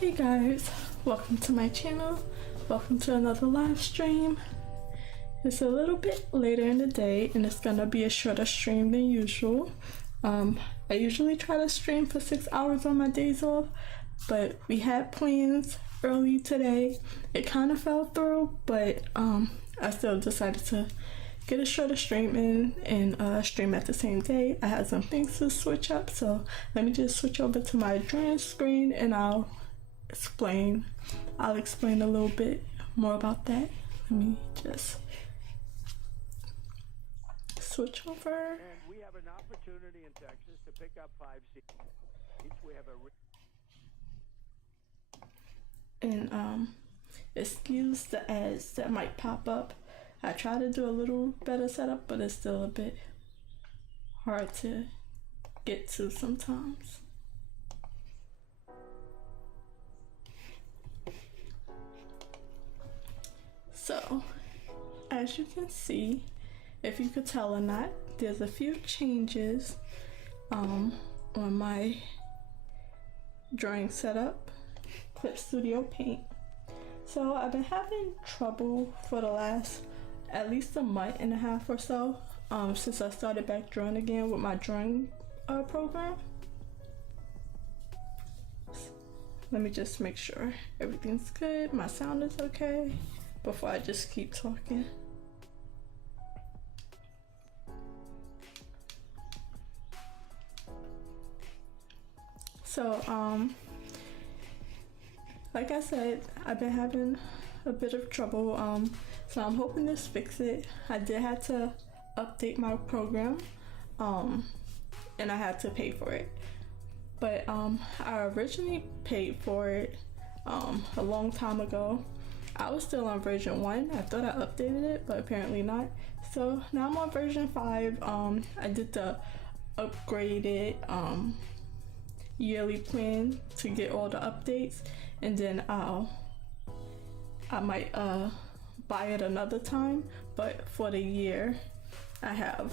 Hey guys, welcome to my channel. Welcome to another live stream. It's a little bit later in the day and it's gonna be a shorter stream than usual. I usually try to stream for 6 hours on my days off, but we had plans early today. It kind of fell through, but I still decided to get a shorter stream in and stream at the same day. I had some things to switch up, so let me just switch over to my drawing screen and I'll explain a little bit more about that. Let me just switch over. And we have an opportunity in Texas to pick up 5 seats. We have excuse the ads that might pop up. I try to do a little better setup, but it's still a bit hard to get to sometimes. So, as you can see, if you could tell or not, there's a few changes on my drawing setup, Clip Studio Paint. So I've been having trouble for the last at least a month and a half or so since I started back drawing again with my drawing program. Let me just make sure everything's good, my sound is okay, before I just keep talking. So like I said, I've been having a bit of trouble, so I'm hoping this fixes it. I did have to update my program, and I had to pay for it. But I originally paid for it a long time ago. I was still on version 1. I thought I updated it, but apparently not. So now I'm on version 5. I did the upgraded yearly plan to get all the updates, and then I might buy it another time, but for the year I have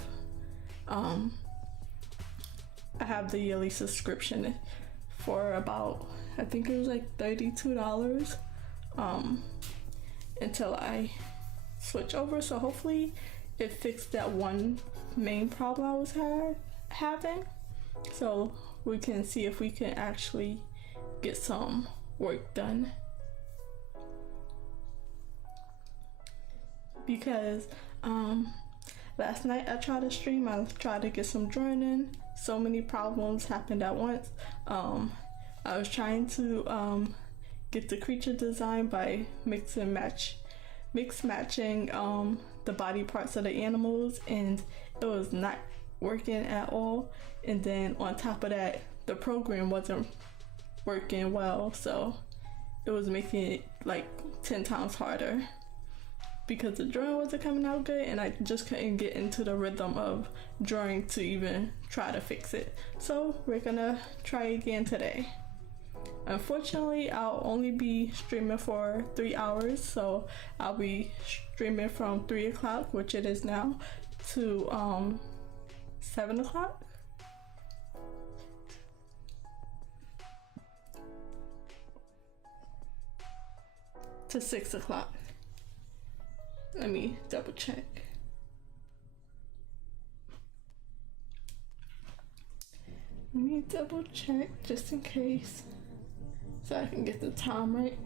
the yearly subscription for about, I think it was like $32 until I switch over. So hopefully it fixed that one main problem I was having, so we can see if we can actually get some work done. Because last night I tried to stream, I tried to get some drawing in. So many problems happened at once. I was trying to get the creature design by mix matching the body parts of the animals, and it was not working at all. And then on top of that, the program wasn't working well, so it was making it like 10 times harder because the drawing wasn't coming out good, and I just couldn't get into the rhythm of drawing to even try to fix it. So we're gonna try again today. Unfortunately, I'll only be streaming for 3 hours, so I'll be streaming from 3 o'clock, which it is now, to 7 o'clock. To 6 o'clock. Let me double check. Let me double check just in case, so I can get the time right.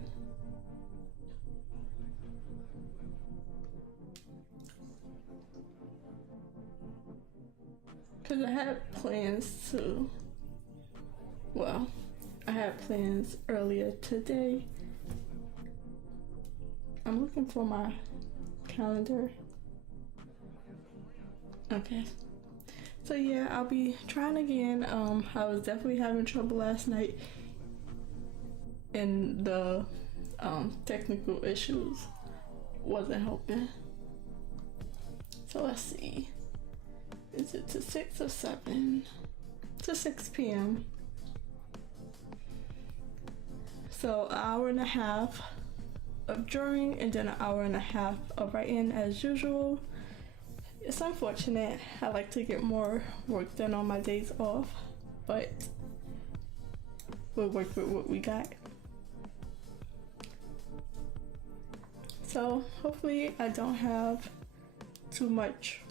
Because I had plans to, well, I had plans earlier today. I'm looking for my calendar. Okay. So yeah, I'll be trying again. I was definitely having trouble last night, and the technical issues wasn't helping. So let's see. Is it to 6 or 7? To 6 p.m. So an hour and a half of drawing and then an hour and a half of writing as usual. It's unfortunate. I like to get more work done on my days off, but we'll work with what we got. So hopefully I don't have too much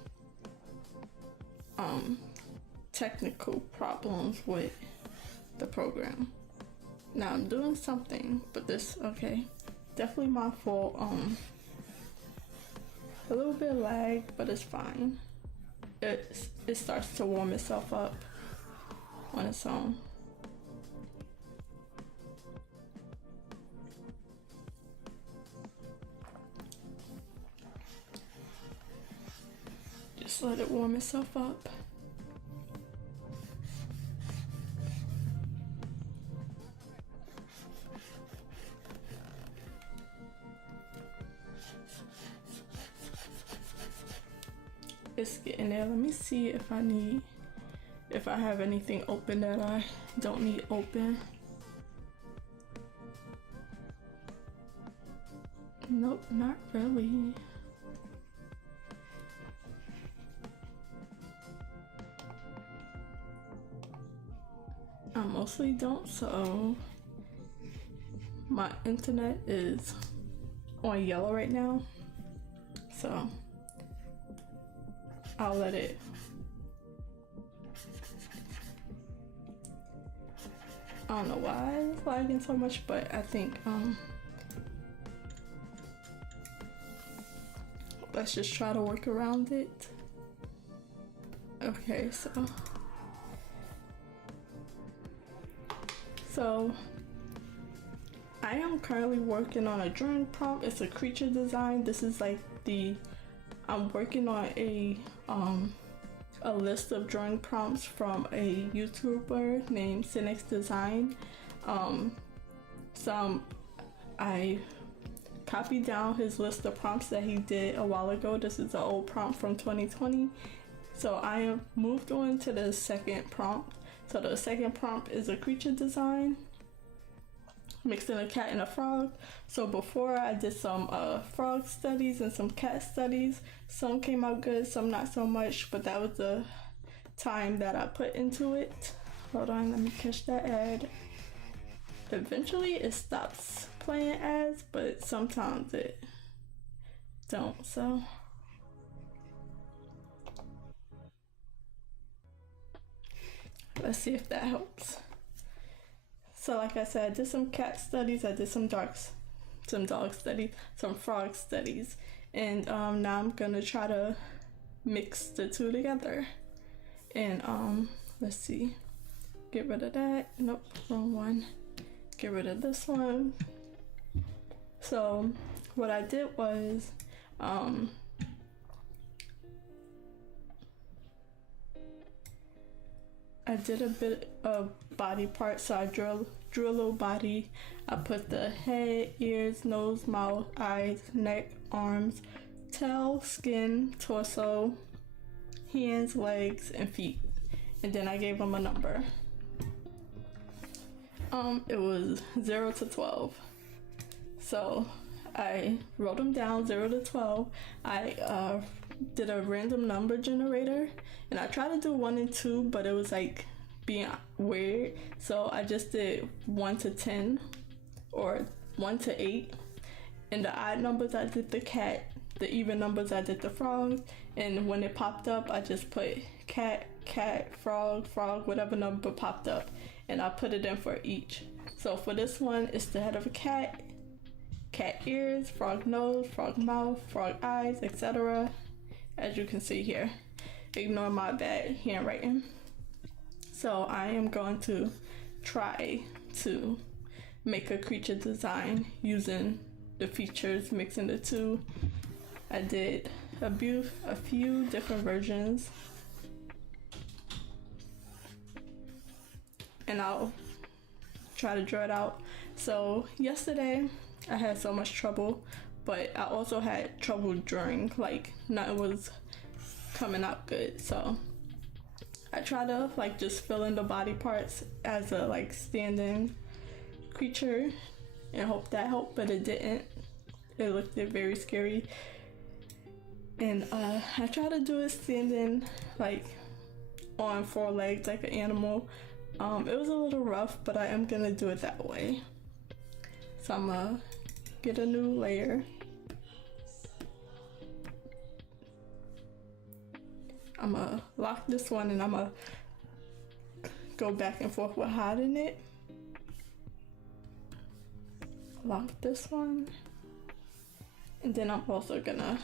technical problems with the program. Now I'm doing something, but this, okay, definitely my fault. A little bit lag, but it's fine. It starts to warm itself up on its own. Just let it warm itself up. It's getting there. Let me see if I have anything open that I don't need open. Nope, not really. I mostly don't, so my internet is on yellow right now, so I'll let it. I don't know why it's lagging so much, but I think let's just try to work around it. Okay, so I am currently working on a drawing prompt. It's a creature design. This is like I'm working on a list of drawing prompts from a YouTuber named Cynic's Design. I copied down his list of prompts that he did a while ago. This is an old prompt from 2020. So I have moved on to the second prompt. So the second prompt is a creature design, mixing a cat and a frog. So before I did some frog studies and some cat studies. Some came out good, some not so much, but that was the time that I put into it. Hold on, let me catch that ad. Eventually it stops playing ads, but sometimes it don't, so. Let's see if that helps. So like I said, I did some cat studies, I did some dog studies, some frog studies, and now I'm gonna try to mix the two together. And let's see, get rid of that. Nope, wrong one. Get rid of this one. So what I did was I did a bit of body parts, so I drew a little body. I put the head, ears, nose, mouth, eyes, neck, arms, tail, skin, torso, hands, legs, and feet. And then I gave them a number. It was 0 to 12. So I wrote them down 0 to 12. I did a random number generator, and I tried to do 1 and 2, but it was like being weird. So I just did 1 to 10 or 1 to 8. And the odd numbers I did the cat, the even numbers I did the frog, and when it popped up I just put cat, cat, frog, frog, whatever number popped up, and I put it in for each. So for this one, it's the head of a cat, cat ears, frog nose, frog mouth, frog eyes, etc. As you can see here. Ignore my bad handwriting. So I am going to try to make a creature design using the features, mixing the two. I did a few different versions, and I'll try to draw it out. So yesterday I had so much trouble, but I also had trouble drawing, like nothing was coming out good. So I tried to like just fill in the body parts as a like standing creature and hope that helped, but it didn't. It looked very scary. And I tried to do it standing like on 4 legs like an animal. It was a little rough, but I am gonna do it that way. So I'm gonna get a new layer. I'm gonna lock this one and I'm gonna go back and forth with hiding it. Lock this one. And then I'm also gonna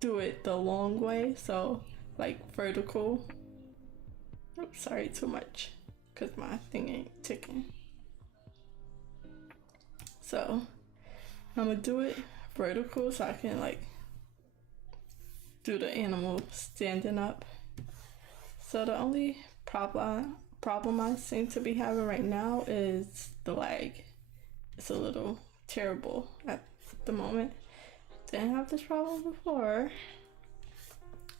do it the long way, so like vertical. Oops, sorry, too much, because my thing ain't ticking. So I'm gonna do it vertical so I can like do the animal standing up. So the only problem I seem to be having right now is the lag. It's a little terrible at the moment. Didn't have this problem before.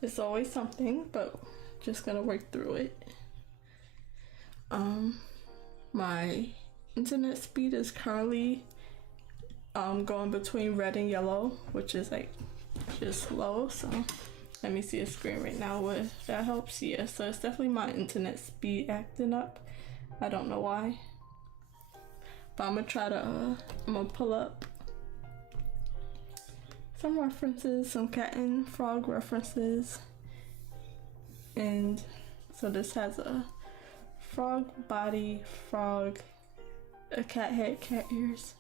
It's always something, but just gonna work through it. My internet speed is currently going between red and yellow, which is like just low. So let me see a screen right now if that helps. Yeah, so it's definitely my internet speed acting up. I don't know why, but I'm gonna try to I'm gonna pull up some references, some cat and frog references. And so this has a frog body, frog, a cat head, cat ears.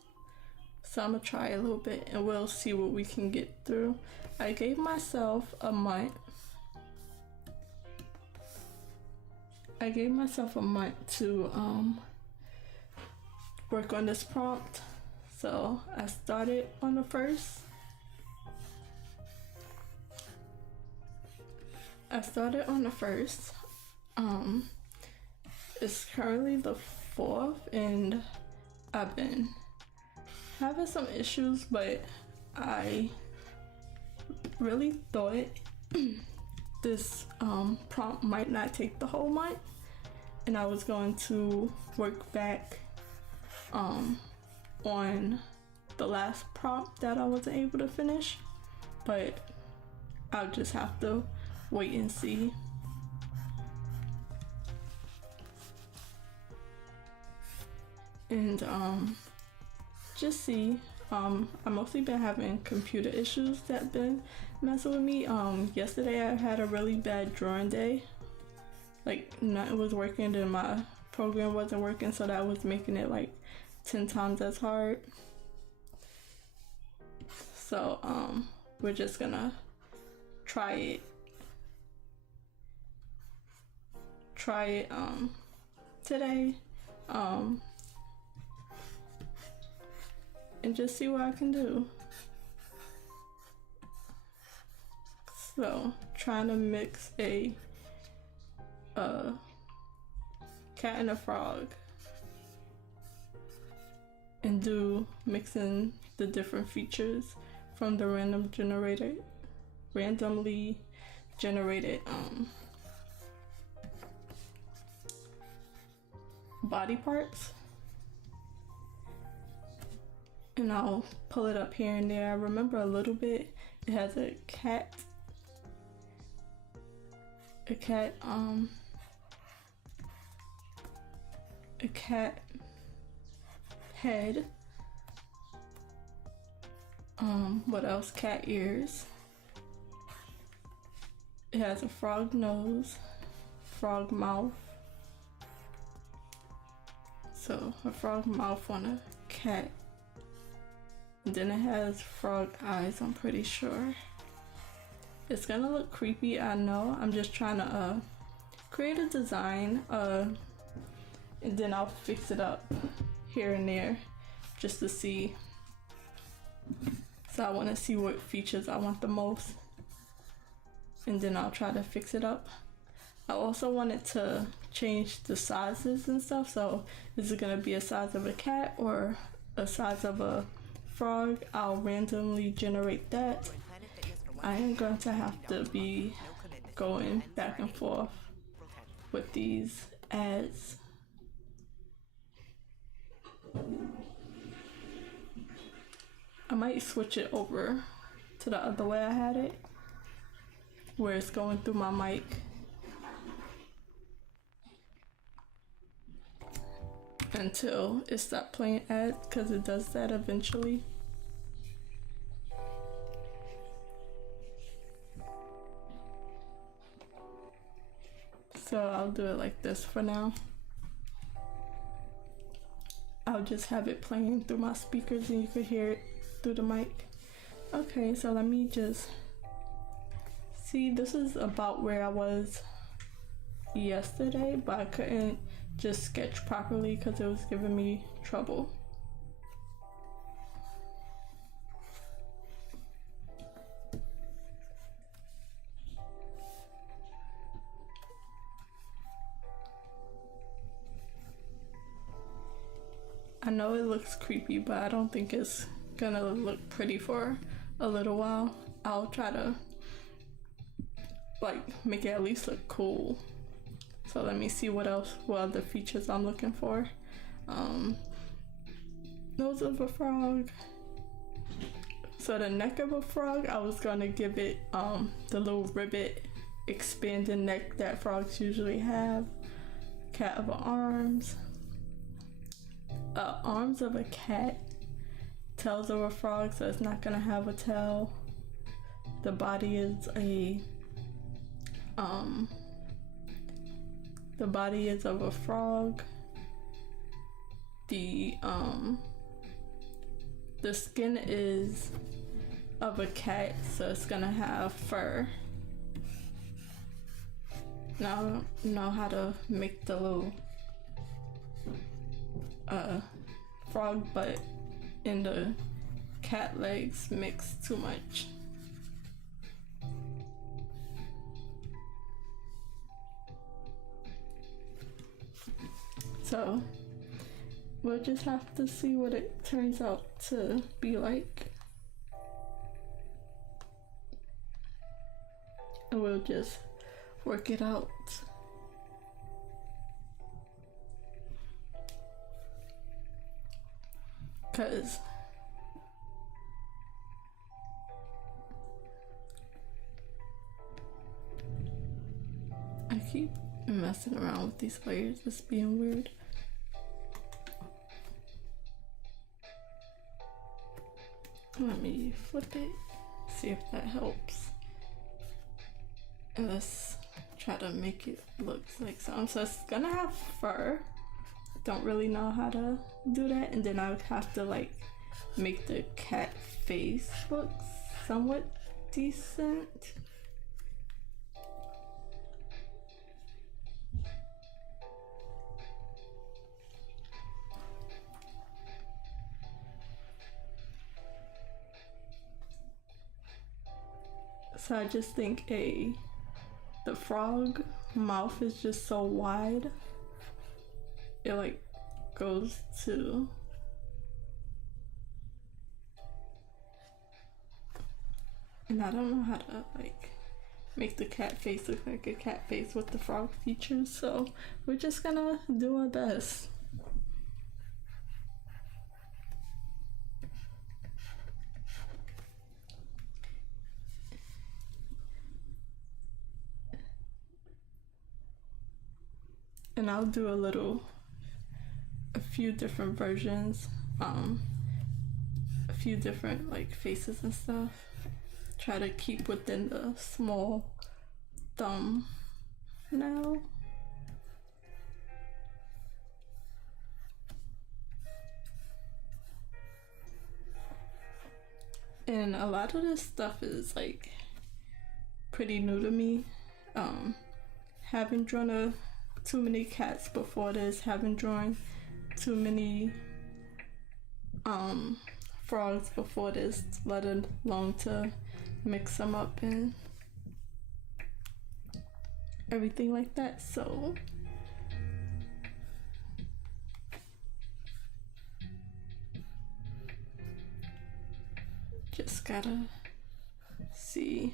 So I'm gonna try a little bit and we'll see what we can get through. I gave myself a month. To work on this prompt. So I started on the 1st. It's currently the 4th and I've been having some issues, but I really thought this prompt might not take the whole month, and I was going to work back on the last prompt that I wasn't able to finish, but I'll just have to wait and see. And just see. I mostly been having computer issues that been messing with me. Yesterday I had a really bad drawing day. Like nothing was working and my program wasn't working, so that was making it like 10 times as hard. So we're just gonna try it today. And just see what I can do. So, trying to mix a cat and a frog, and mixing the different features from the randomly generated body parts. And I'll pull it up here and there. I remember a little bit. It has a cat head. What else? Cat ears. It has a frog nose, frog mouth. So a frog mouth on a cat. And then it has frog eyes, I'm pretty sure. It's gonna look creepy, I know. I'm just trying to create a design, and then I'll fix it up here and there just to see. So I want to see what features I want the most, and then I'll try to fix it up. I also wanted to change the sizes and stuff, so is it gonna be a size of a cat or a size of a frog? I'll randomly generate that. I am going to have to be going back and forth with these ads. I might switch it over to the other way I had it, where it's going through my mic. Until it stops playing ads, because it does that eventually. So I'll do it like this for now. I'll just have it playing through my speakers and you could hear it through the mic. Okay, so let me just see. This is about where I was yesterday, but I couldn't just sketch properly because it was giving me trouble. I know it looks creepy, but I don't think it's gonna look pretty for a little while. I'll try to like make it at least look cool. So let me see what other features I'm looking for. Nose of a frog. So the neck of a frog, I was gonna give it the little ribbit expanded neck that frogs usually have. Cat of arms. Arms of a cat. Tails of a frog, so it's not gonna have a tail. The body is of a frog. The skin is of a cat, so it's gonna have fur. Now I don't know how to make the little frog butt and the cat legs mix too much. So we'll just have to see what it turns out to be like. And we'll just work it out. Cause I keep messing around with these layers, it's being weird. Let me flip it, see if that helps. And let's try to make it look like something. So it's gonna have fur. Don't really know how to do that, and then I would have to like make the cat face look somewhat decent. So I just think the frog mouth is just so wide. It like goes to and I don't know how to like make the cat face look like a cat face with the frog features, so we're just gonna do our best. And I'll do a few different versions, a few different like faces and stuff. Try to keep within the small thumb now. And a lot of this stuff is like pretty new to me. Haven't drawn too many cats before this, haven't drawn too many frogs before this, let alone to mix them up and everything like that. So just gotta see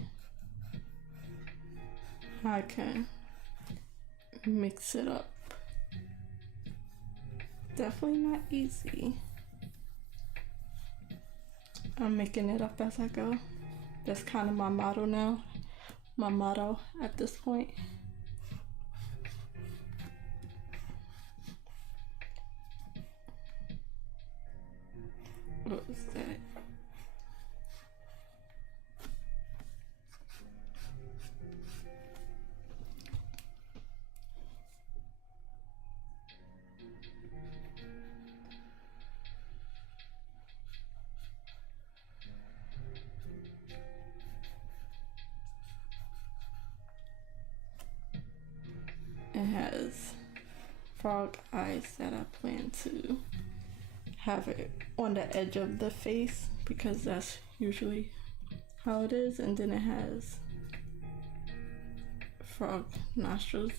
how I can mix it up. Definitely not easy. I'm making it up as I go. That's kind of my motto now. My motto at this point. What was that? it has frog eyes that I plan to have it on the edge of the face because that's usually how it is, and then it has frog nostrils.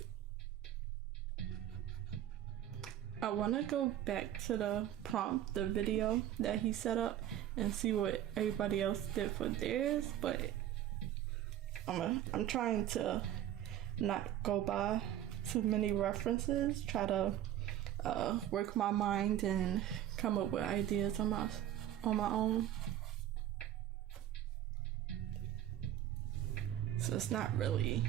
I want to go back to the prompt, the video that he set up, and see what everybody else did for theirs, but I'm trying to not go by too many references, try to work my mind and come up with ideas on my own. So it's not really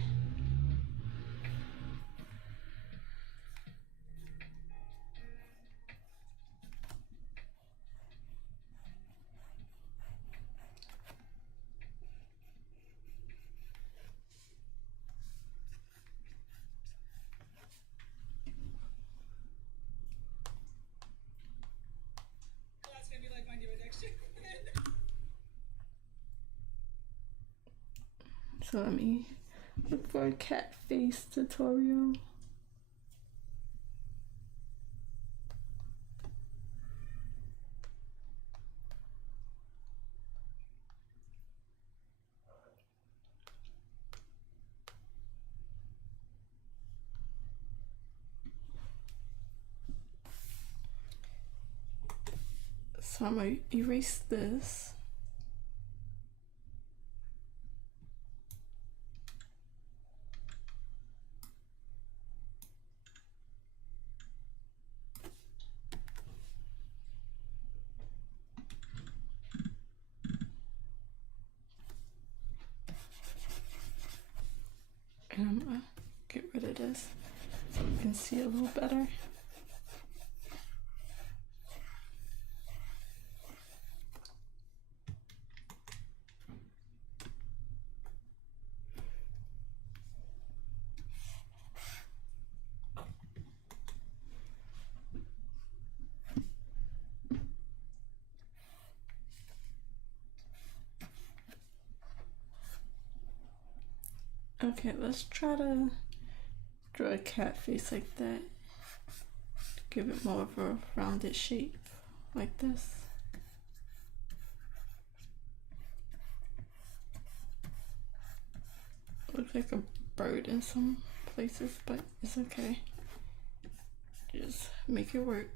That's gonna be like my new addiction. So let me look for a cat face tutorial. So I'm gonna erase this. And I'm gonna get rid of this so you can see a little better. Okay, let's try to draw a cat face like that. Give it more of a rounded shape, like this. Looks like a bird in some places, but it's okay. Just make it work.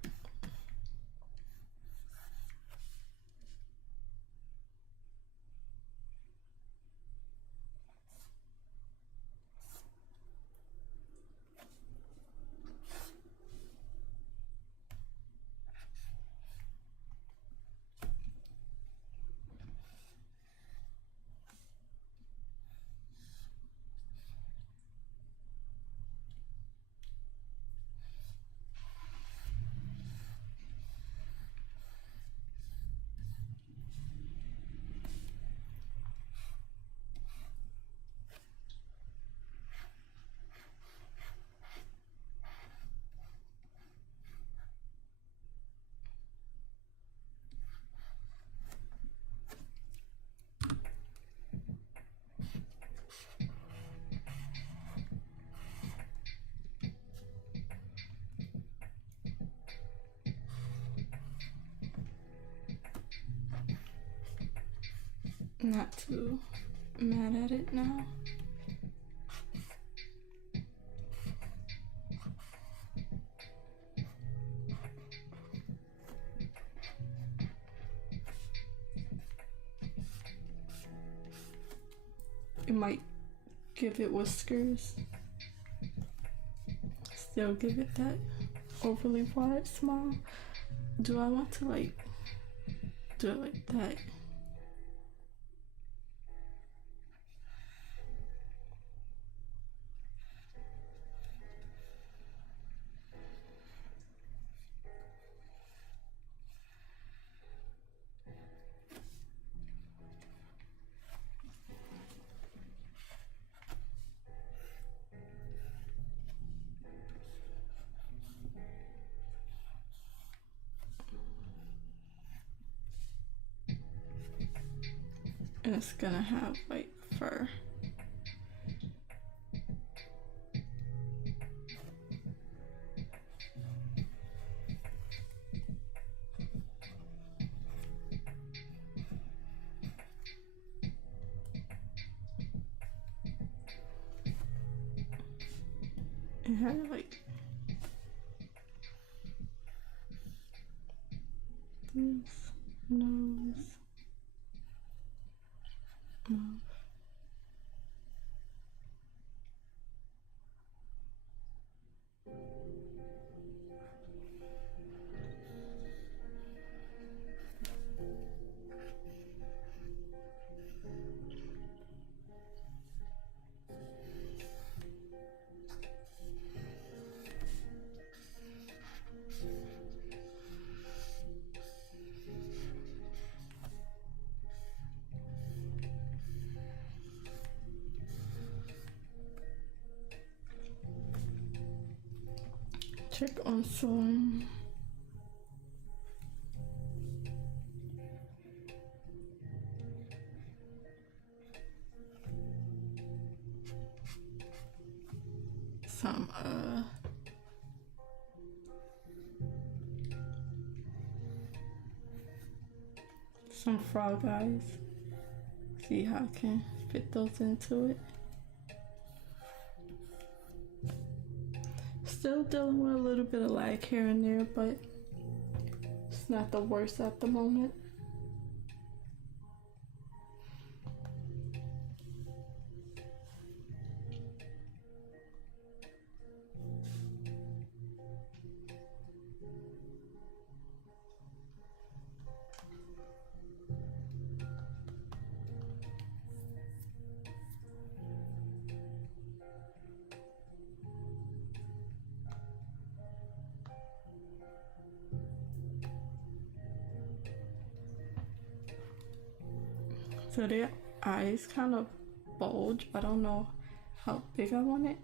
Not too mad at it now. You might give it whiskers. Still give it that overly wide smile. Do I want to like do it like that? And it's gonna have like fur. It had like this nose, mouth. Check on some some frog eyes. See how I can fit those into it. Still dealing with a little bit of lag here and there, but it's not the worst at the moment. So their eyes kind of bulge. I don't know how big I want it.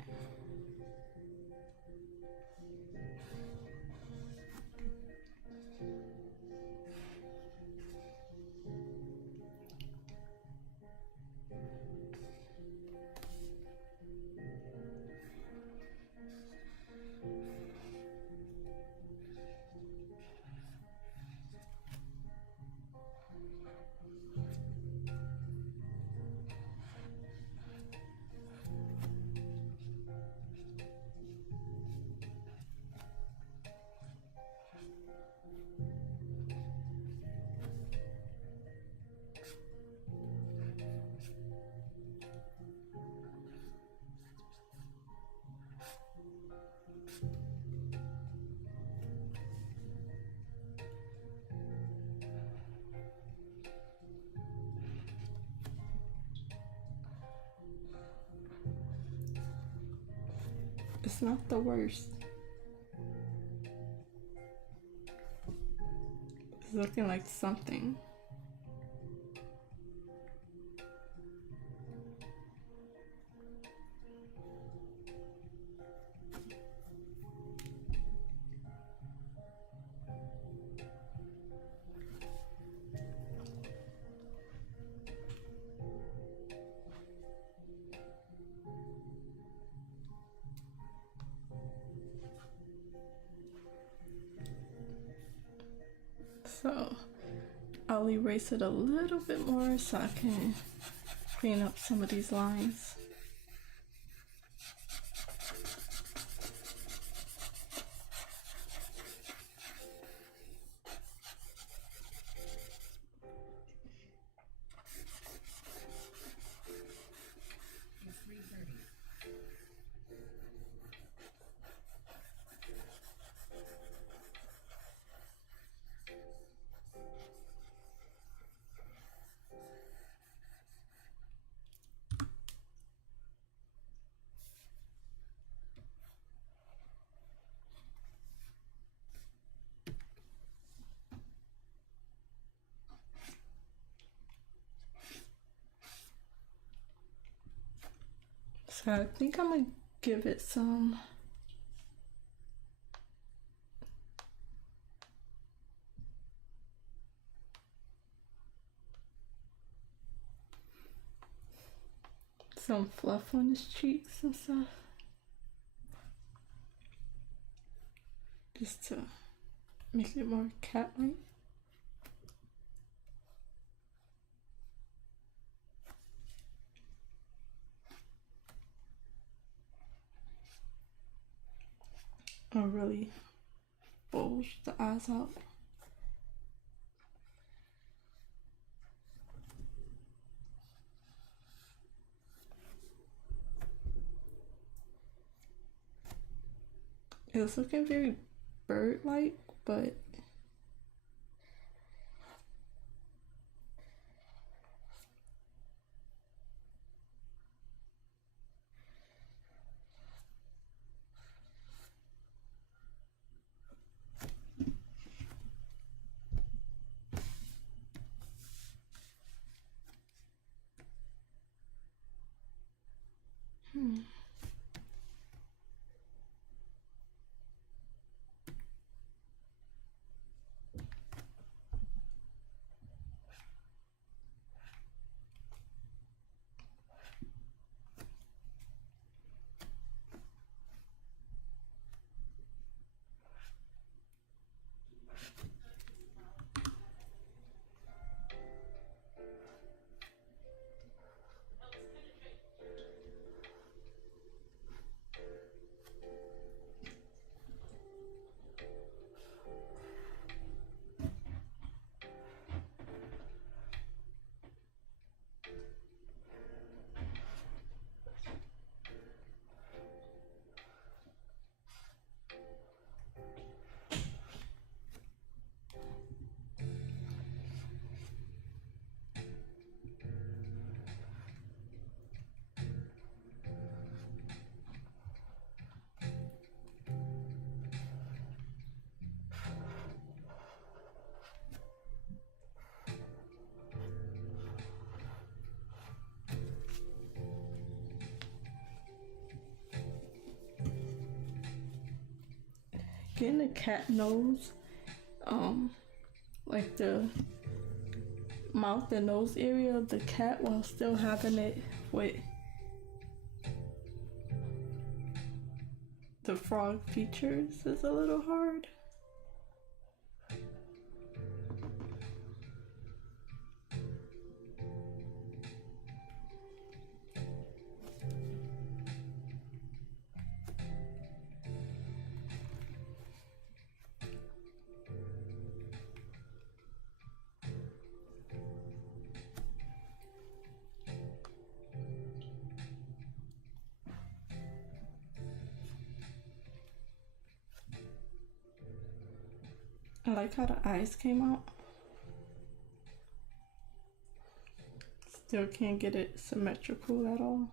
It's not the worst. It's looking like something. So I'll erase it a little bit more so I can clean up some of these lines. So I think I'm gonna give it some fluff on his cheeks and stuff, just to make it more cat-like. or really bulge the eyes out. It was looking very bird-like, but getting the cat nose, like the mouth and nose area of the cat while still having it with the frog features is a little hard. I like how the eyes came out. Still can't get it symmetrical at all.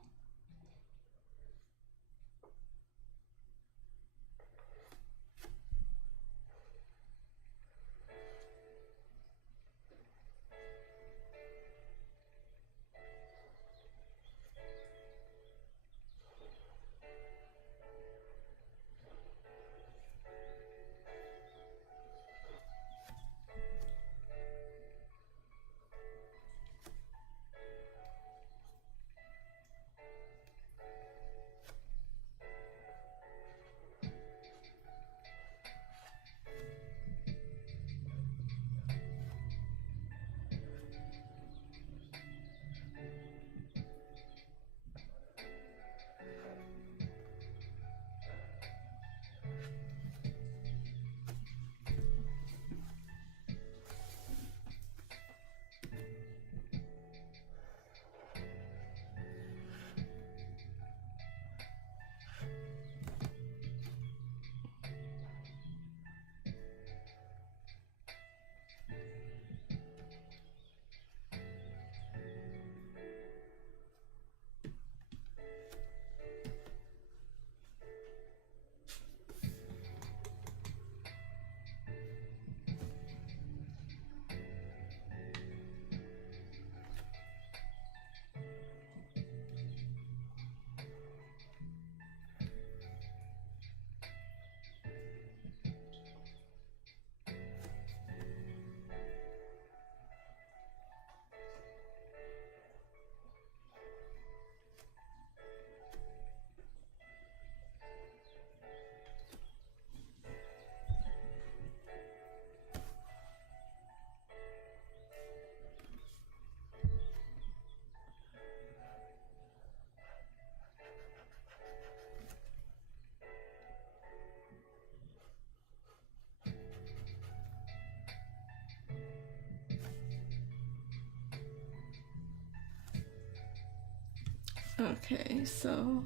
Okay, so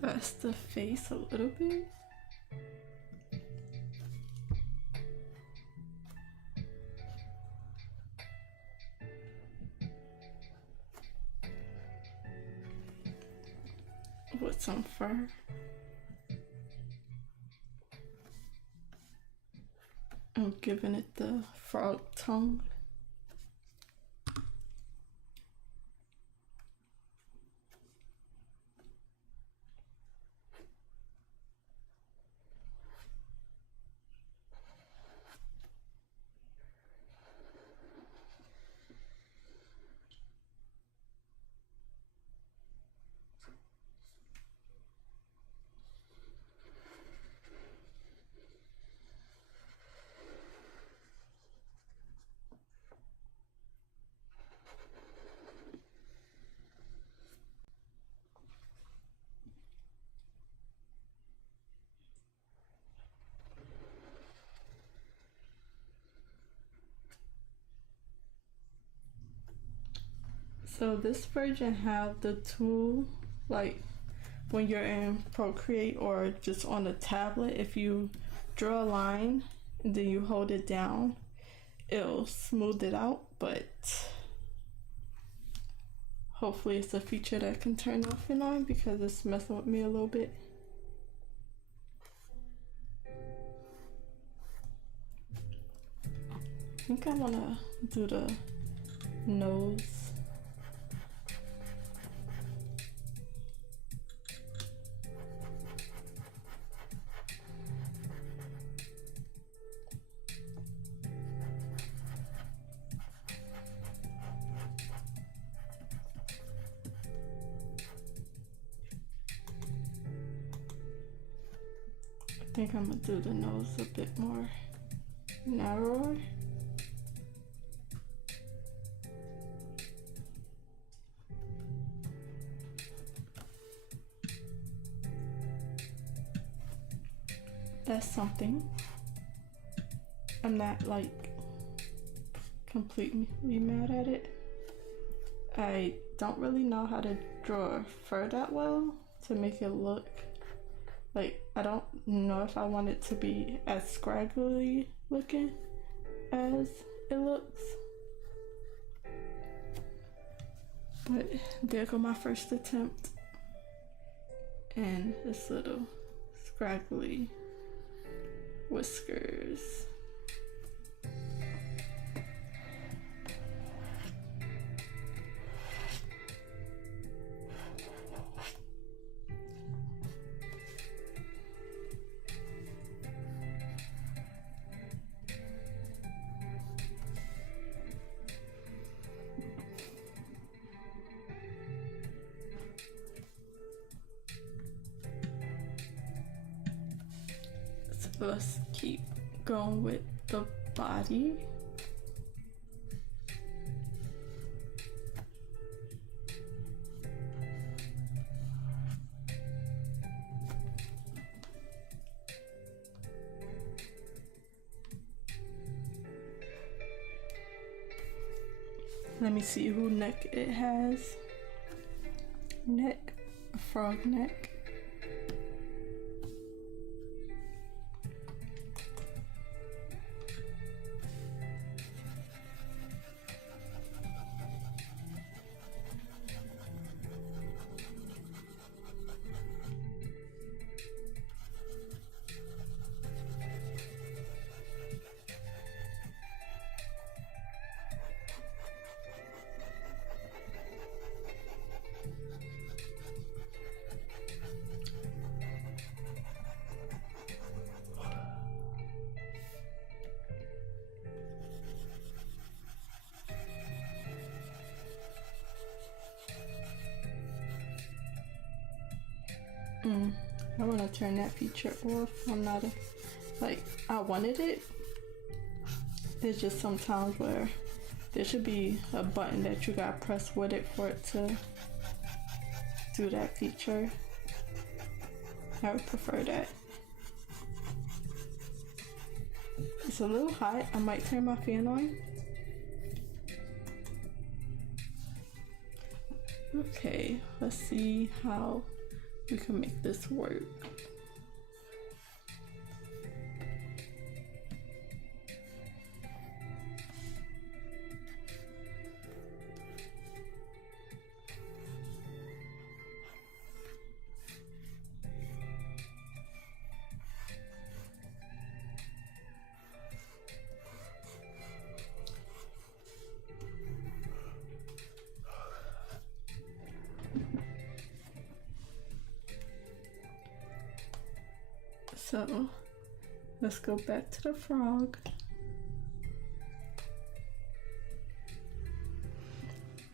that's the face a little bit. With some fur. I'm giving it the frog tongue. So this version have the tool, like when you're in Procreate or just on a tablet, if you draw a line and then you hold it down, it'll smooth it out, but hopefully it's a feature that can turn off and on because it's messing with me a little bit. I think I wanna do the nose. I think I'm gonna do the nose a bit more narrower. That's something. I'm not like completely mad at it. I don't really know how to draw fur that well to make it look like, I don't know if I want it to be as scraggly looking as it looks. But there go my first attempt. And this little scraggly whiskers. So let's keep going with the body. Let me see who neck it has. Neck, a frog neck. I want to turn that feature off. I'm not like, I wanted it. There's just sometimes where there should be a button that you gotta press with it for it to do that feature. I would prefer that. It's a little hot. I might turn my fan on. Okay, let's see how we can make this work. So let's go back to the frog.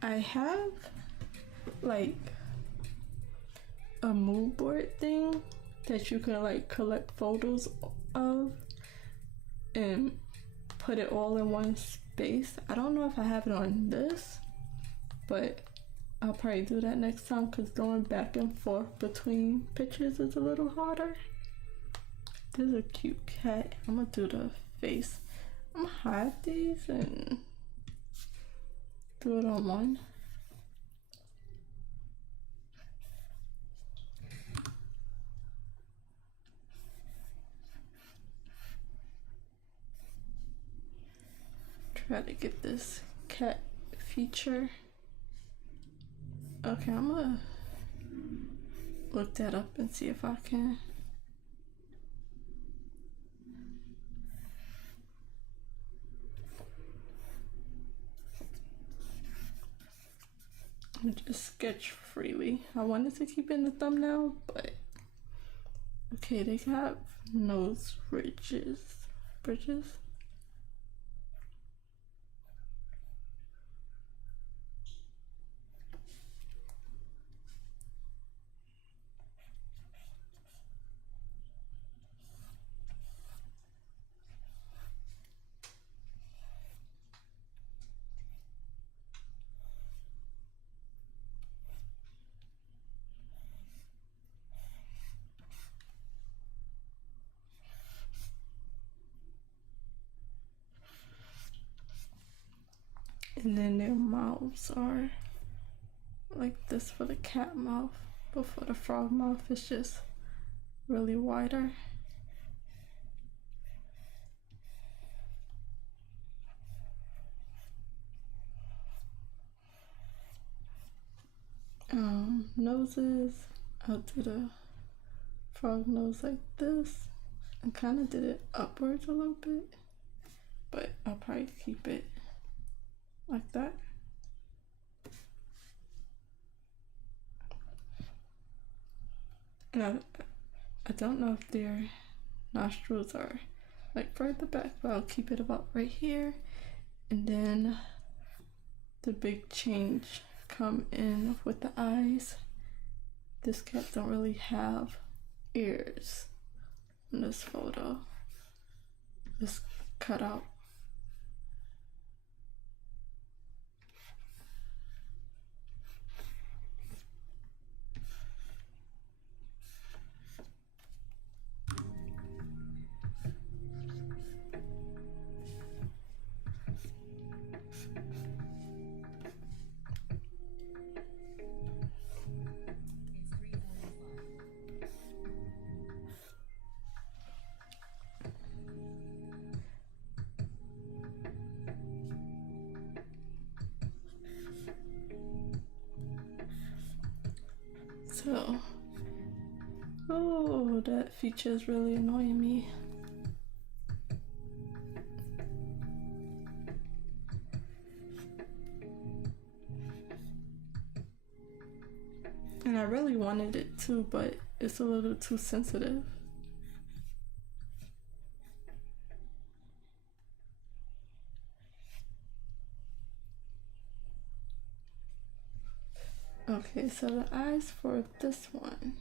I have like a mood board thing that you can like collect photos of and put it all in one space. I don't know if I have it on this, but I'll probably do that next time because going back and forth between pictures is a little harder. This is a cute cat. I'm gonna do the face. I'm gonna hide these and do it on one. Try to get this cat feature. Okay, I'm gonna look that up and see if I can. Just sketch freely. I wanted to keep in the thumbnail, but okay, they have nose bridges. And then their mouths are like this for the cat mouth, but for the frog mouth it's just really wider. Noses, I'll do the frog nose like this. I kind of did it upwards a little bit, but I'll probably keep it like that. And I don't know if their nostrils are like further back, but I'll keep it about right here. And then the big change come in with the eyes. This cat don't really have ears in this photo. It's cut out. So, oh, that feature is really annoying me. And I really wanted it too, but it's a little too sensitive. Okay, so the eyes for this one.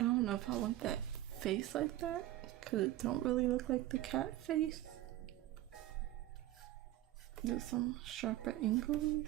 I don't know if I want that face like that, because it don't really look like the cat face. Do some sharper angles.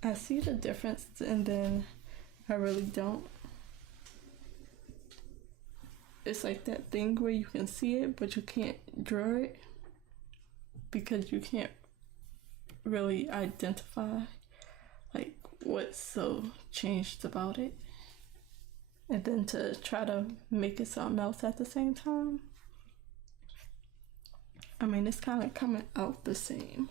I see the difference and then I really don't. It's like that thing where you can see it but you can't draw it because you can't really identify like what's so changed about it, and then to try to make it something else at the same time. I mean, it's kind of coming out the same.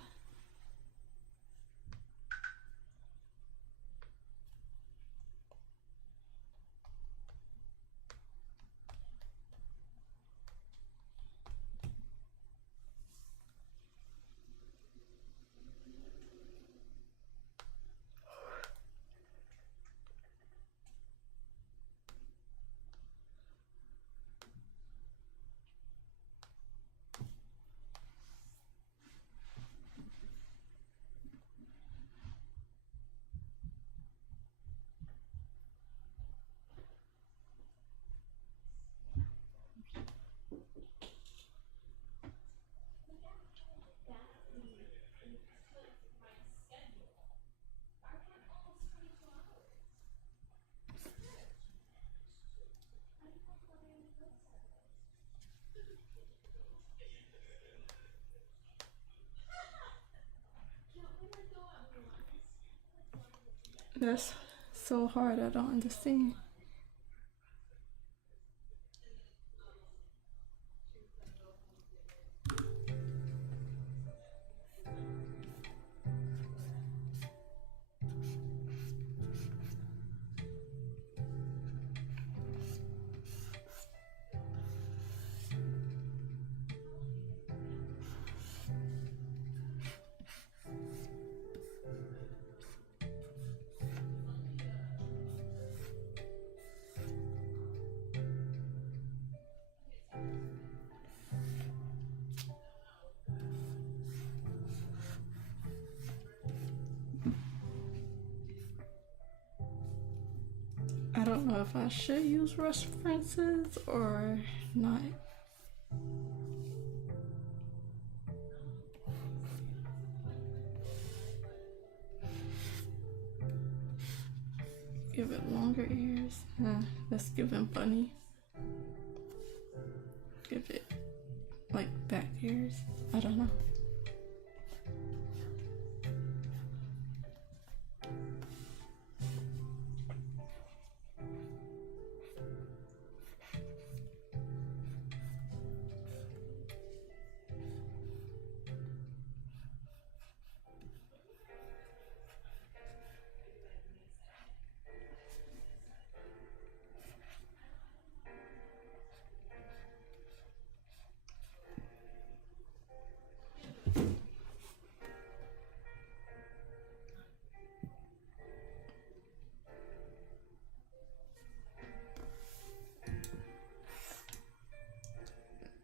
That's so hard, I don't understand. I don't know if I should use references or not. Give it longer ears. Let's give him bunny. Give it like back ears. I don't know.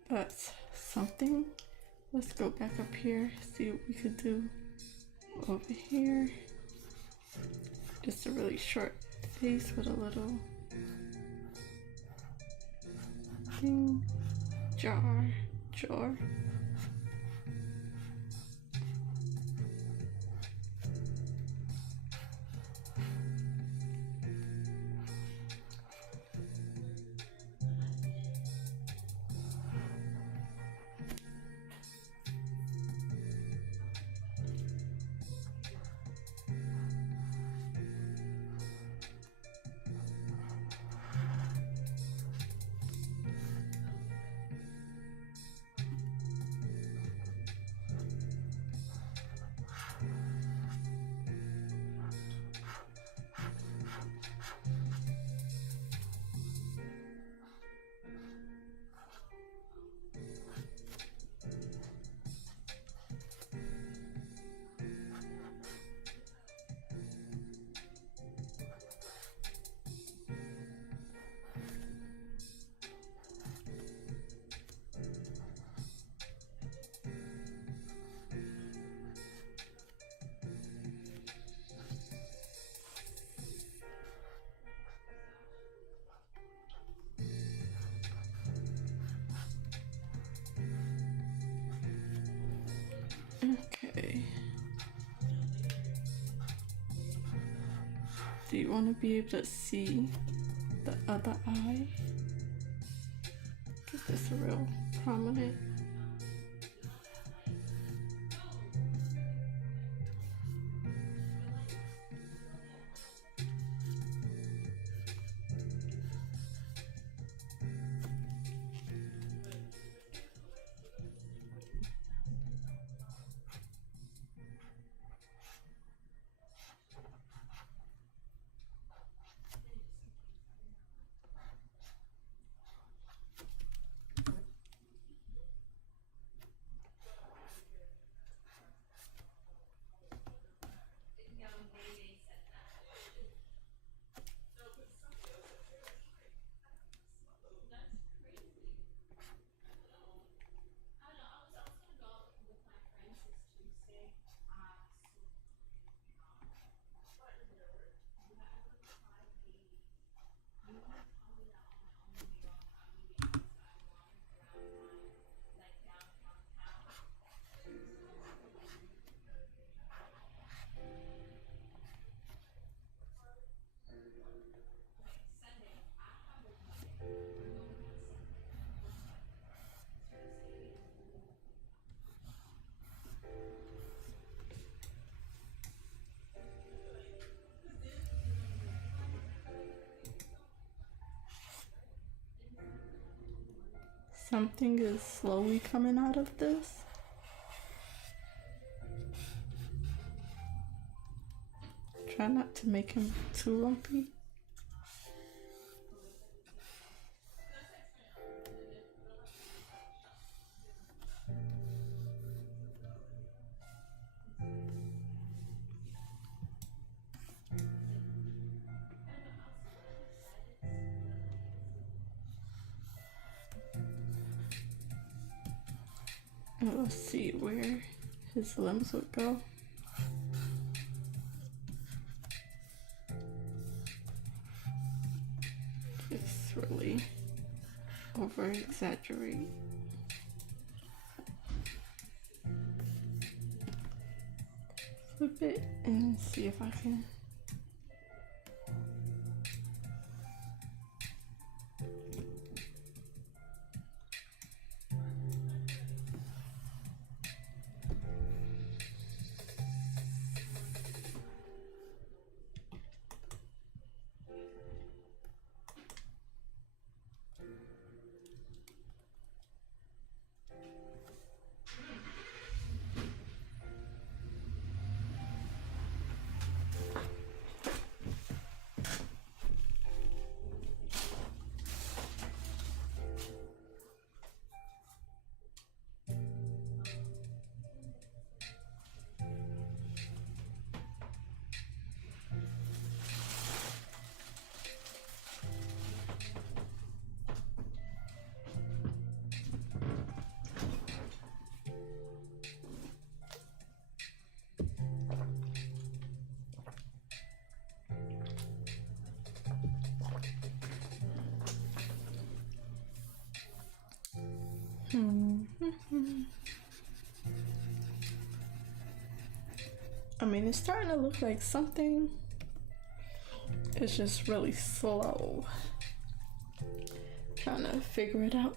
That's something. Let's go back up here, see what we could do over here. Just a really short face with a little Something. Jar. Okay. Do you want to be able to see the other eye? Get this real prominent. Something is slowly coming out of this. Try not to make him too lumpy. And let's see where his limbs would go. Just really over exaggerate. Flip it and see if I can. I mean, it's starting to look like something. It's just really slow. Trying to figure it out.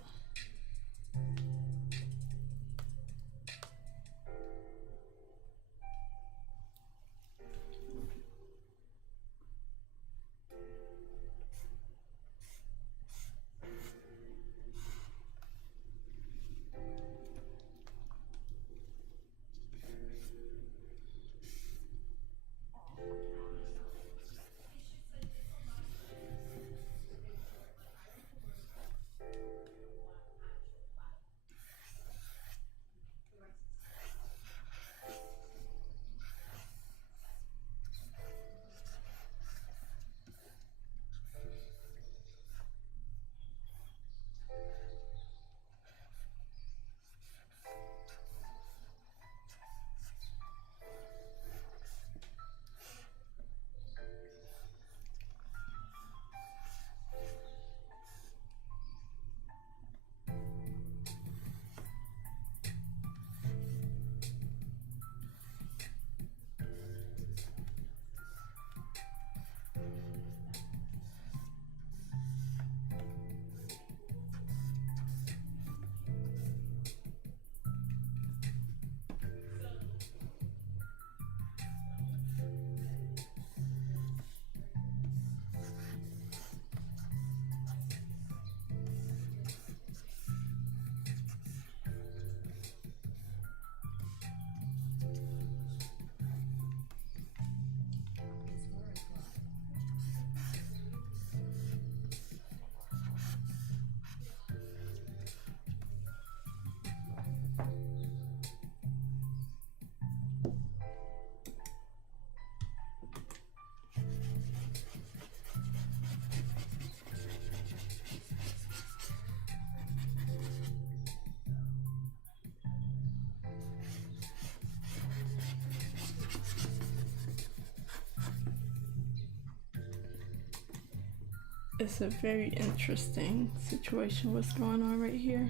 It's a very interesting situation what's going on right here.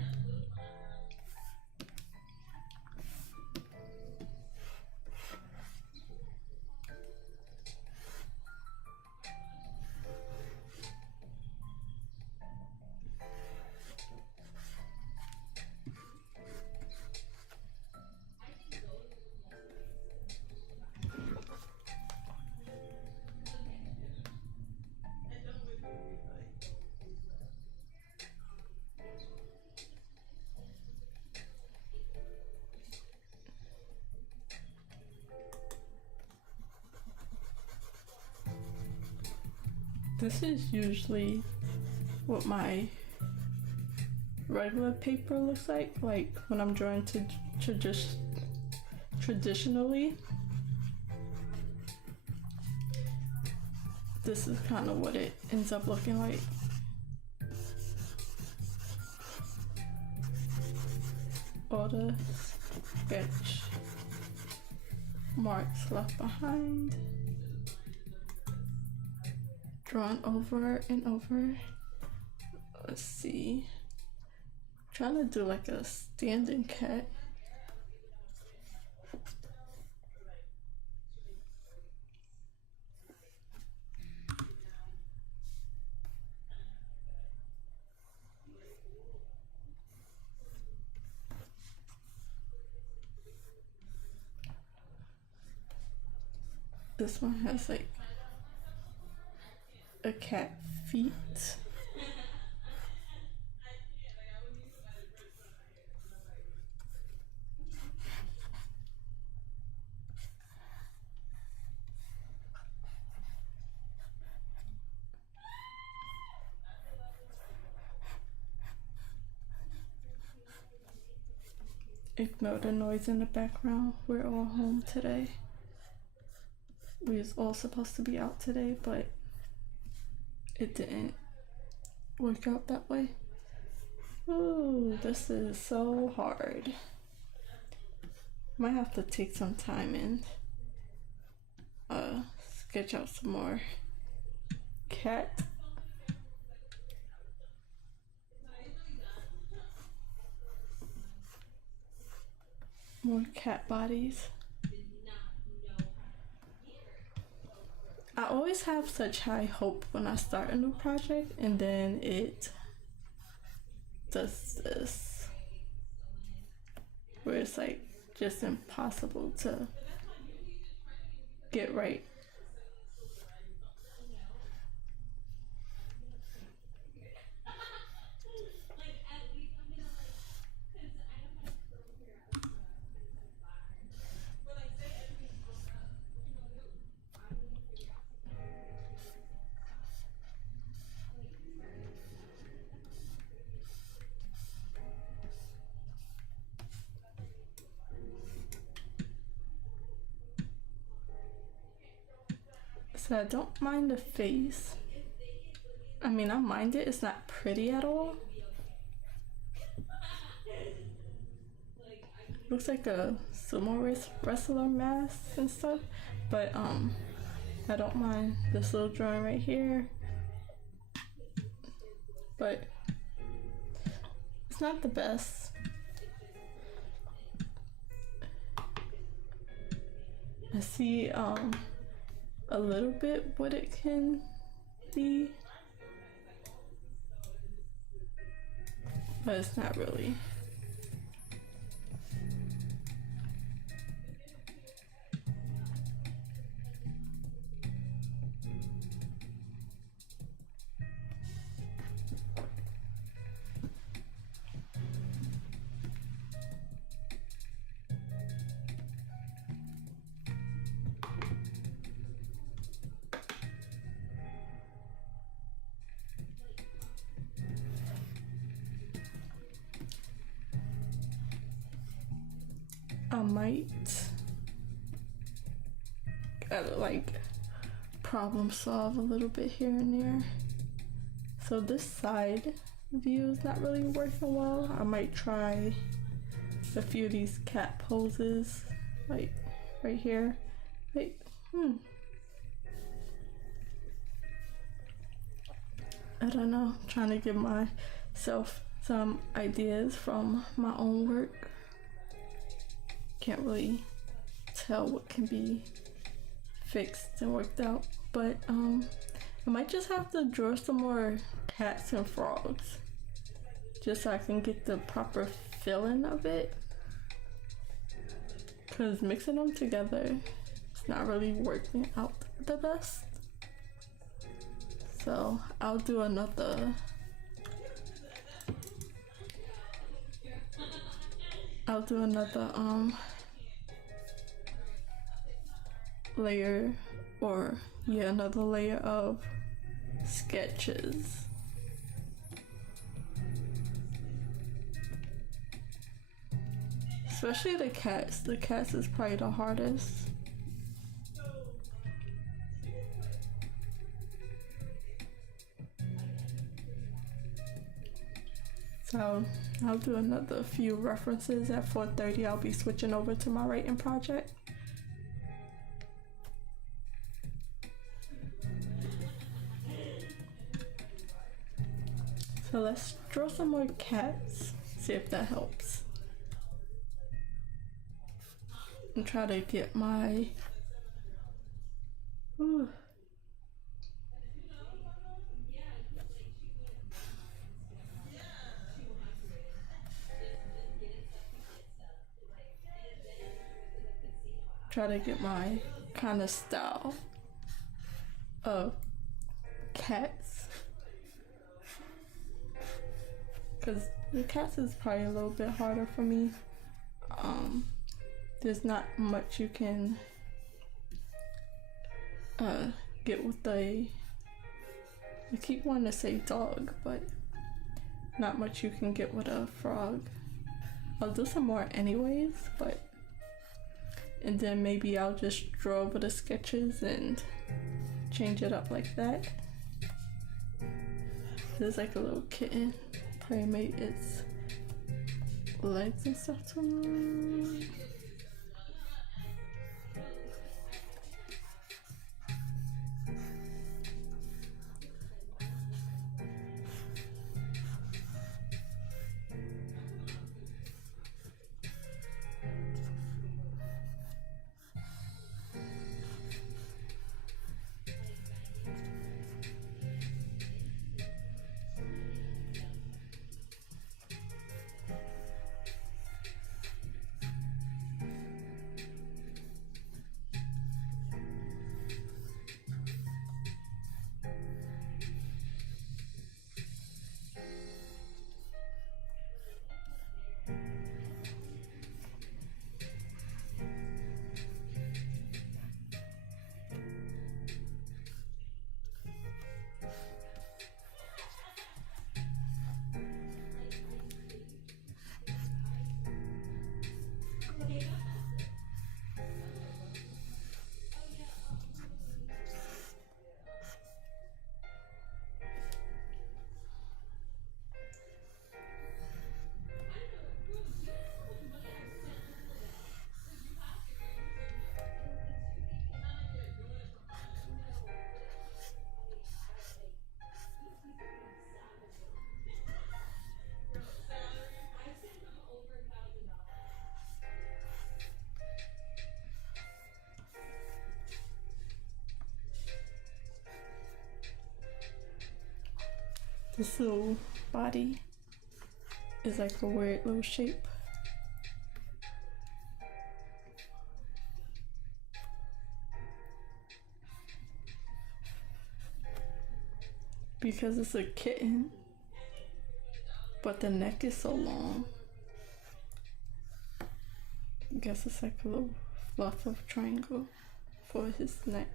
This is usually what my regular paper looks like when I'm drawing to traditionally. This is kind of what it ends up looking like. All the sketch marks left behind. Drawn over and over. Let's see. Trying to do like a standing cat. This one has like a cat feet. Ignore the noise in the background. We're all home today. We was all supposed to be out today, but it didn't work out that way. Ooh, this is so hard. Might have to take some time and sketch out some more cat. more cat bodies. I always have such high hope when I start a new project, and then it does this, where it's like just impossible to get right. So I don't mind the face. I mean, I mind it. It's not pretty at all. Looks like a sumo wrestler mask and stuff. But I don't mind this little drawing right here. But it's not the best. I see a little bit what it can be, but it's not really. I might gotta like problem solve a little bit here and there. So this side view is not really working well. I might try a few of these cat poses, like right here. Like, I don't know, I'm trying to give myself some ideas from my own work. Can't really tell what can be fixed and worked out, but I might just have to draw some more cats and frogs just so I can get the proper feeling of it, because mixing them together, it's not really working out the best. So I'll do another layer, or another layer of sketches. Especially the cats. The cats is probably the hardest. So I'll do another few references. At 4:30 I'll be switching over to my writing project. So let's draw some more cats, see if that helps. And try to get my kind of style of cats, because the cats is probably a little bit harder for me. There's not much you can get with I keep wanting to say dog, but not much you can get with a frog. I'll do some more anyways, and then maybe I'll just draw over the sketches and change it up like that. There's like a little kitten, probably made its legs and stuff to me. This little body is like a weird little shape. Because it's a kitten, but the neck is so long. I guess it's like a little fluff of triangle for his neck.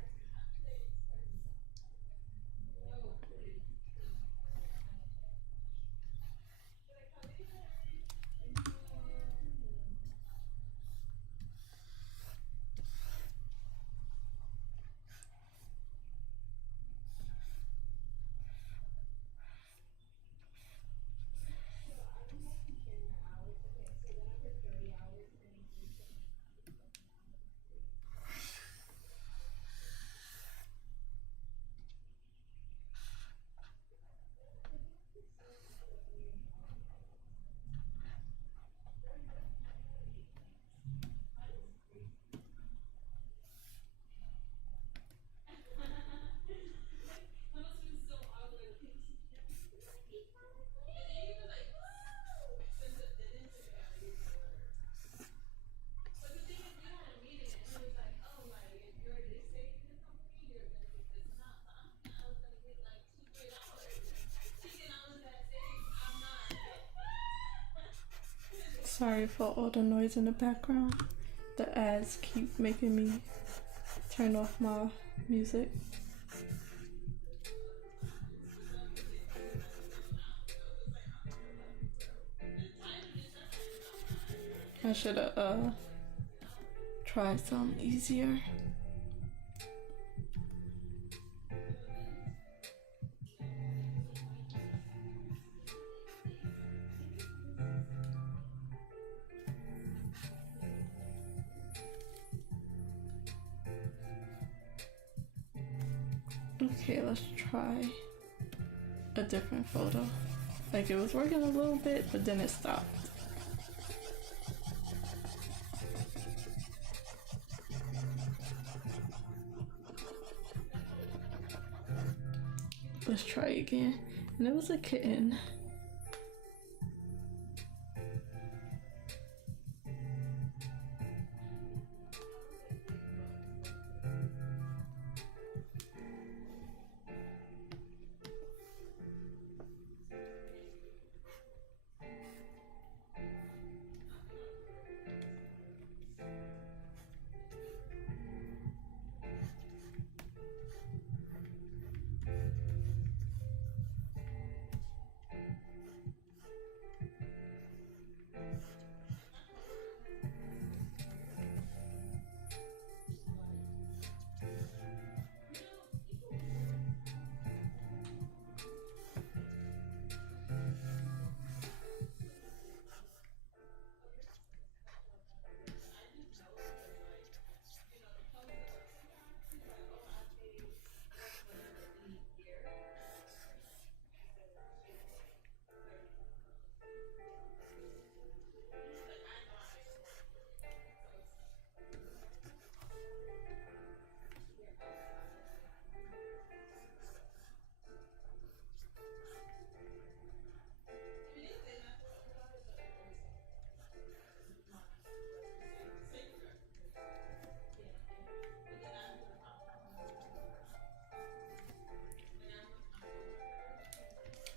Sorry for all the noise in the background. The ads keep making me turn off my music. I should have tried something easier. Okay, let's try a different photo. Like it was working a little bit, but then it stopped. Let's try again. And it was a kitten.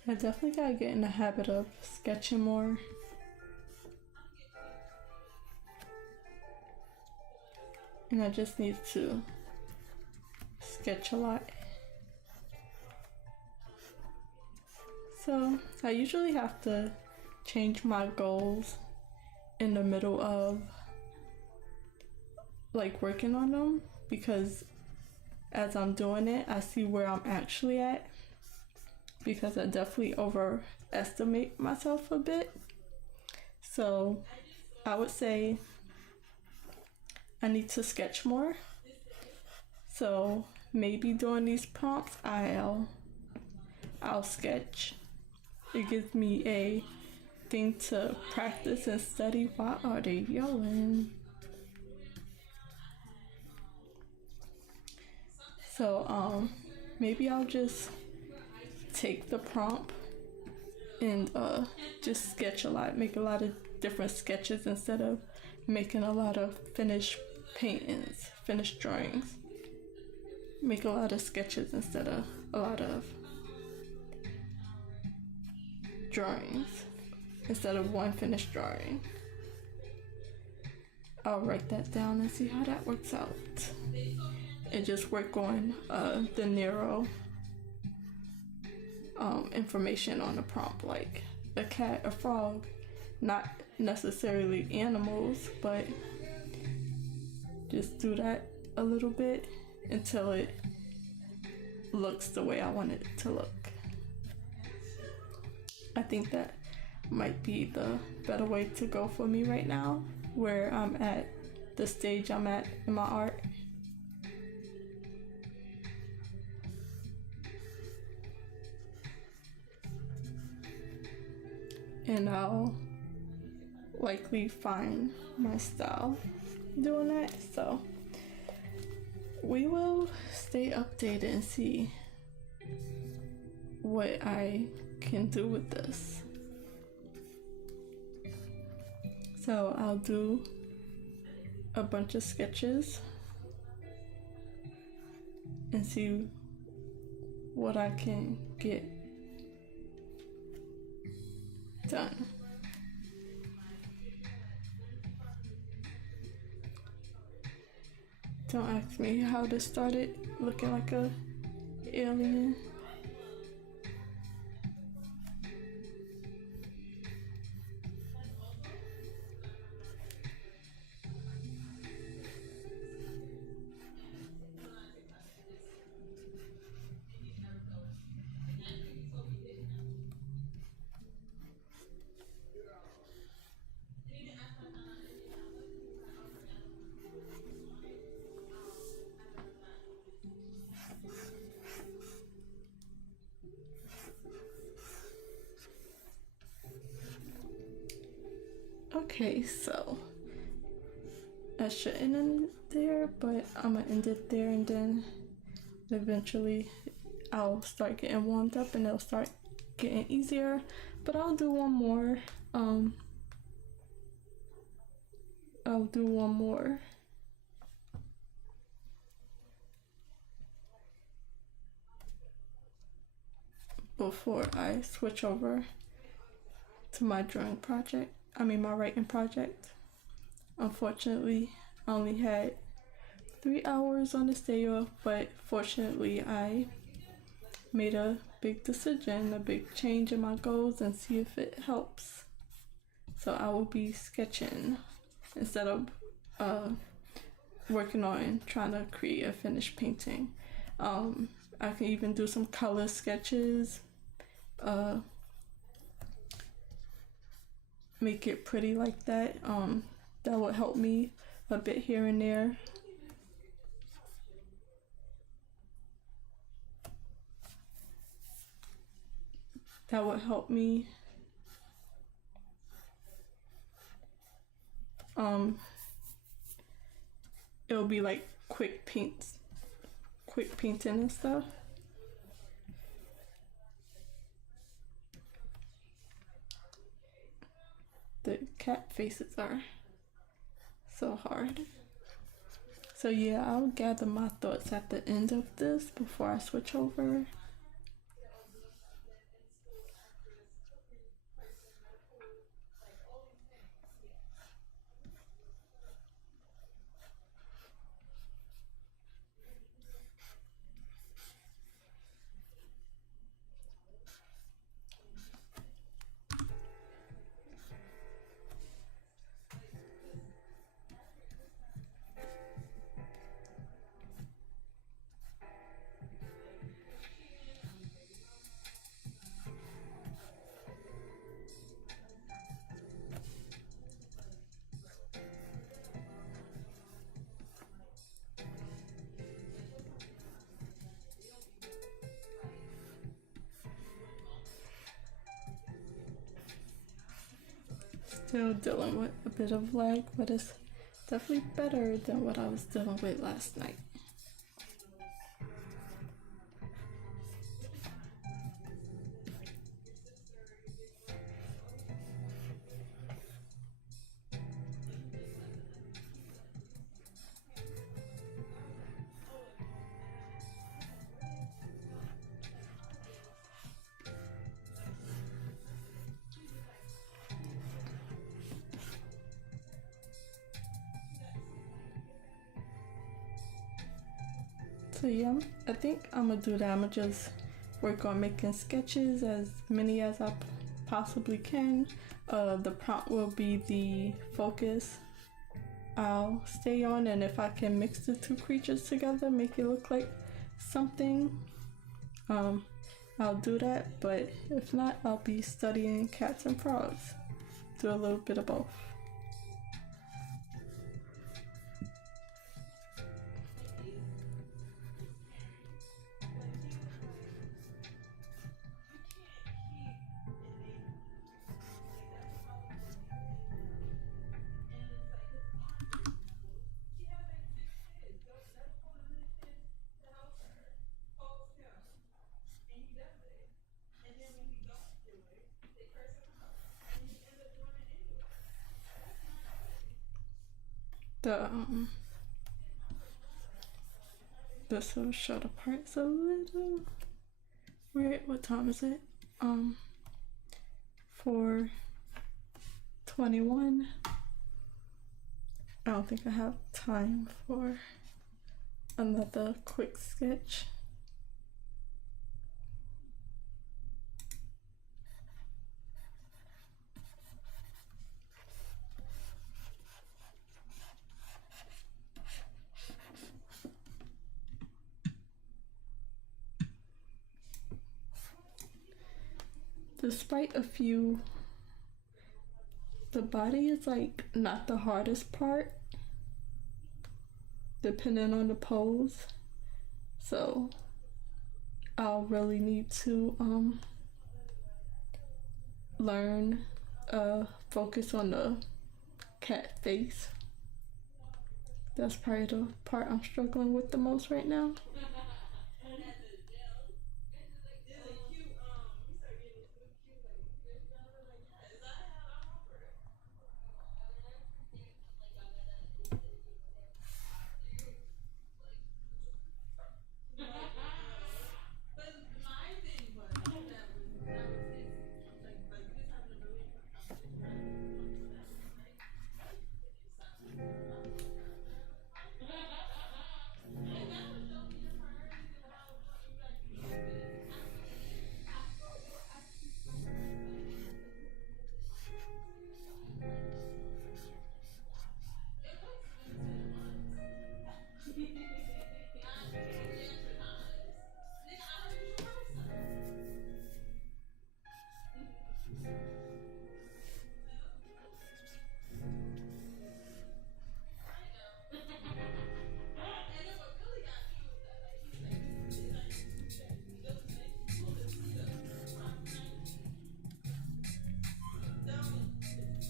I definitely gotta get in the habit of sketching more. And I just need to sketch a lot. So I usually have to change my goals in the middle of like working on them, because as I'm doing it, I see where I'm actually at, because I definitely overestimate myself a bit. So I would say I need to sketch more. So maybe during these prompts I'll sketch. It gives me a thing to practice and study. Why are they yelling? So maybe I'll just take the prompt and just sketch a lot, make a lot of different sketches instead of making a lot of finished paintings, finished drawings. Make a lot of sketches instead of a lot of drawings, instead of one finished drawing. I'll write that down and see how that works out. And just work on the narrow information on the prompt, like a cat, a frog, not necessarily animals, but just do that a little bit until it looks the way I want it to look. I think that might be the better way to go for me right now, where I'm at the stage I'm at in my art. And I'll likely find my style doing that, so we will stay updated and see what I can do with this. So I'll do a bunch of sketches and see what I can get done. Don't ask me how this started looking like a alien. Okay, so I shouldn't end it there, but I'm gonna end it there, and then eventually I'll start getting warmed up and it'll start getting easier. But I'll do one more. I'll do one more. Before I switch over to my drawing project, my writing project. Unfortunately, I only had 3 hours on this day off, but fortunately I made a big decision, a big change in my goals, and see if it helps. So I will be sketching instead of working on trying to create a finished painting. I can even do some color sketches, make it pretty like that. That would help me a bit here and there. That would help me. It'll be like quick painting and stuff. The cat faces are so hard. So yeah, I'll gather my thoughts at the end of this before I switch over. Still dealing with a bit of lag, but it's definitely better than what I was dealing with last night. So yeah, I think I'm gonna do that. I'm gonna just work on making sketches, as many as I possibly can. The prompt will be the focus I'll stay on, and if I can mix the two creatures together, make it look like something, I'll do that. But if not, I'll be studying cats and frogs. Do a little bit of both. The this will show the parts a little. Wait, what time is it? 4:21. I don't think I have time for another quick sketch. Despite a few, the body is like not the hardest part, depending on the pose. So I'll really need to learn focus on the cat face. That's probably the part I'm struggling with the most right now.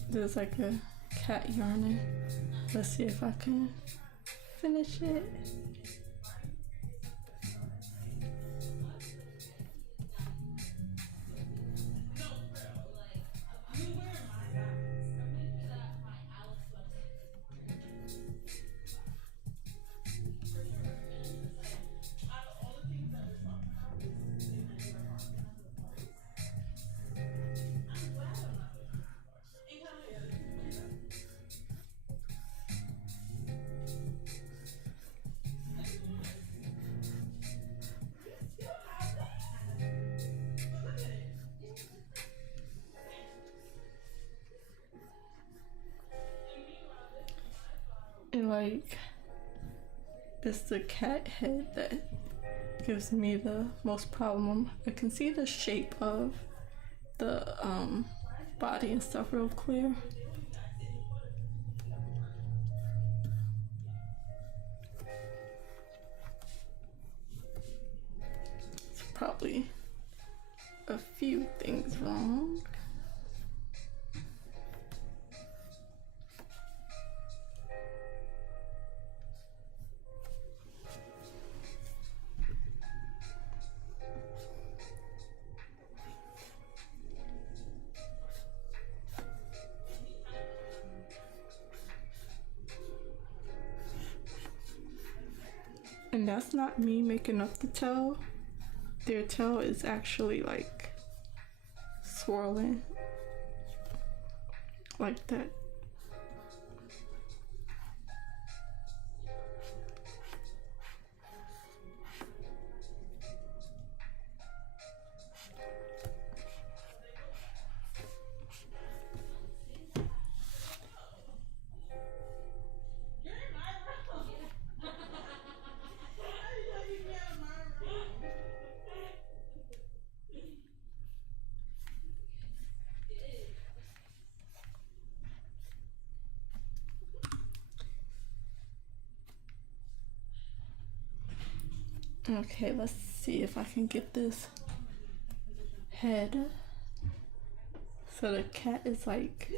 There's like a cat yarning. Let's see if I can finish it. And like, it's the cat head that gives me the most problem. I can see the shape of the body and stuff real clear. It's probably a few things wrong. And that's not me making up the tail. Their tail is actually like swirling like that. Okay, let's see if I can get this head. So the cat is like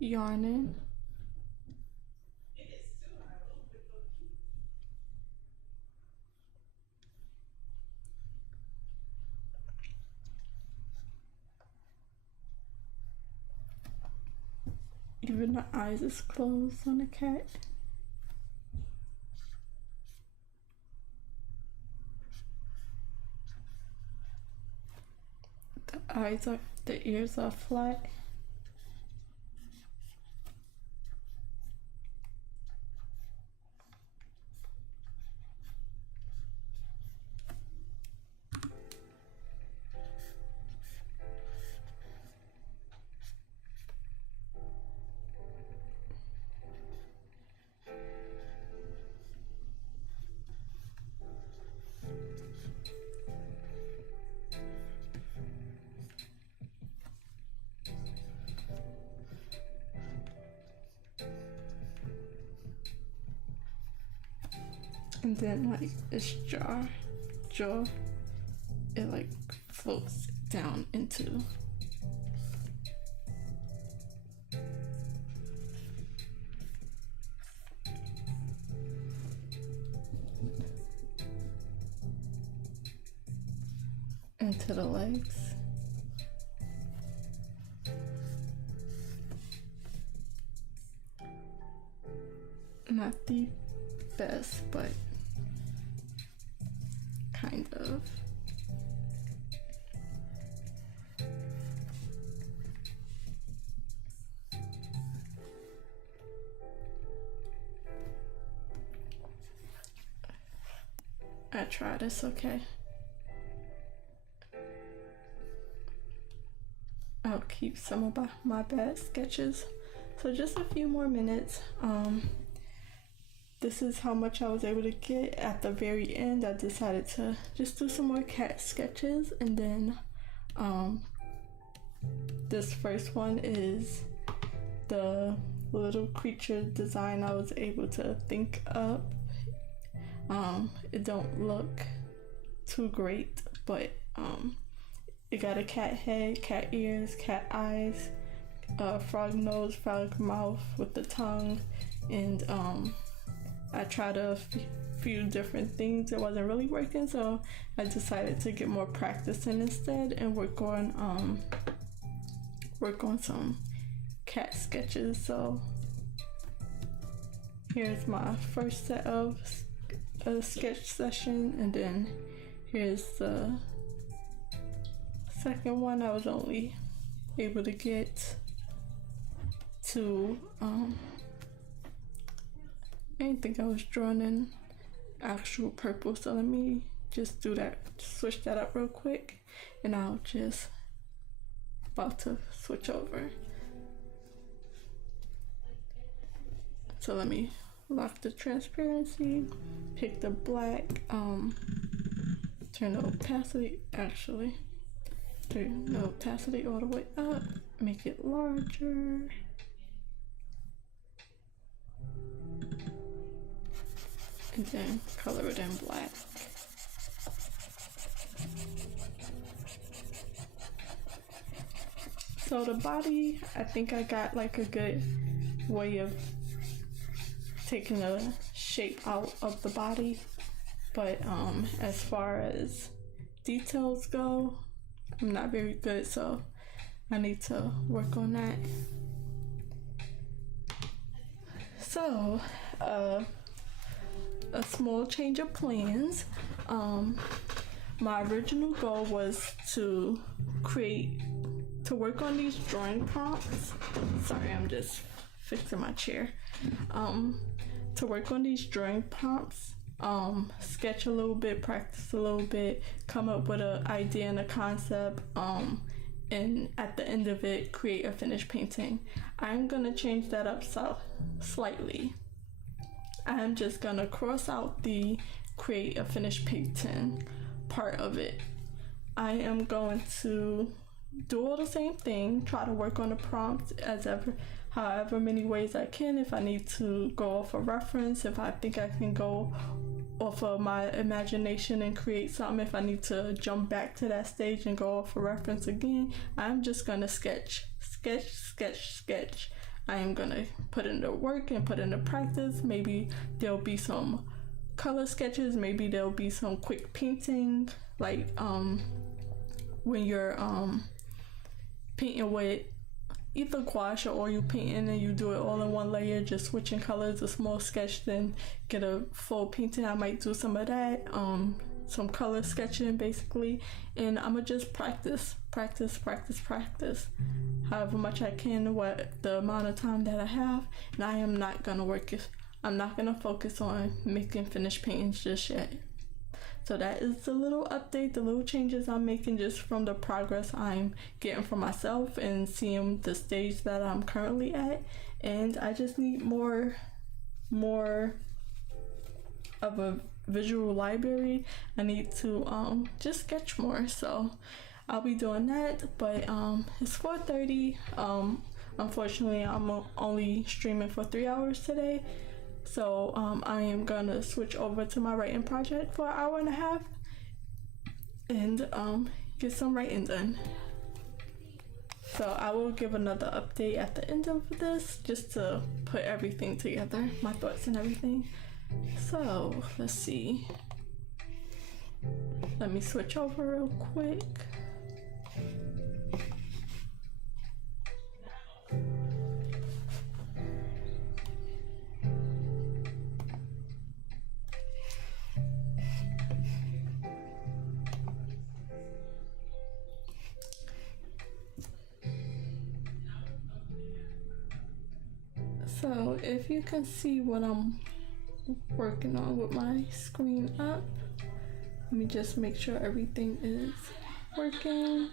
yarning. Even the eyes is closed on the cat. The ears are flat. And then like its jaw, it like floats down into. Into the legs. Not the best, but kind of. I tried, it's okay. I'll keep some of my bad sketches. So just a few more minutes. This is how much I was able to get. At the very end, I decided to just do some more cat sketches, and then this first one is the little creature design I was able to think up. It don't look too great, but it got a cat head, cat ears, cat eyes, frog nose, frog mouth with the tongue, and I tried a few different things. It wasn't really working, so I decided to get more practice in instead and work on some cat sketches. So here's my first set of a sketch session, and then here's the second one. I was only able to get to I didn't think I was drawing in actual purple, so let me just do that, switch that up real quick, and I'll just about to switch over. So let me lock the transparency, pick the black, turn the opacity, actually turn the opacity all the way up, make it larger. And then color it in black. So the body, I think I got like a good way of taking the shape out of the body, but as far as details go, I'm not very good, so I need to work on that. So a small change of plans. My original goal was to work on these drawing prompts. Sorry, I'm just fixing my chair. To work on these drawing prompts, sketch a little bit, practice a little bit, come up with an idea and a concept, and at the end of it, create a finished painting. I'm gonna change that up slightly. I'm just gonna cross out the create a finished painting part of it. I am going to do all the same thing, try to work on the prompts however many ways I can. If I need to go off a reference, if I think I can go off of my imagination and create something. If I need to jump back to that stage and go off a reference again, I'm just gonna sketch. I am gonna put in the work and put in the practice. Maybe there'll be some color sketches, maybe there'll be some quick painting, like when you're painting with either gouache or oil painting and you do it all in one layer, just switching colors, a small sketch, then get a full painting. I might do some of that, some color sketching basically, and I'ma just practice however much I can, what the amount of time that I have. And I am not gonna I'm not gonna focus on making finished paintings just yet. So that is the little update, the little changes I'm making just from the progress I'm getting for myself and seeing the stage that I'm currently at. And I just need more of a visual library. I need to just sketch more. So I'll be doing that, but it's 4:30. Unfortunately, I'm only streaming for 3 hours today. So I am gonna switch over to my writing project for an hour and a half and get some writing done. So I will give another update at the end of this just to put everything together, my thoughts and everything. So let's see. Let me switch over real quick. So if you can see what I'm working on with my screen up, let me just make sure everything is working.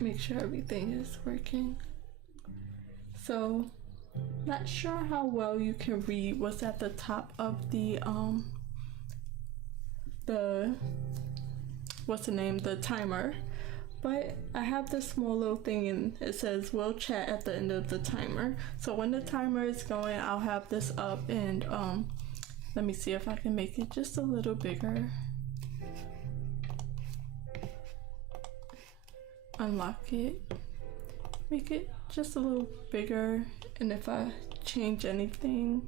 Make sure everything is working. So not sure how well you can read what's at the top of the what's the name, the timer, but I have this small little thing and it says we'll chat at the end of the timer. So when the timer is going, I'll have this up, and let me see if I can make it just a little bigger. Unlock it, make it just a little bigger, and if I change anything,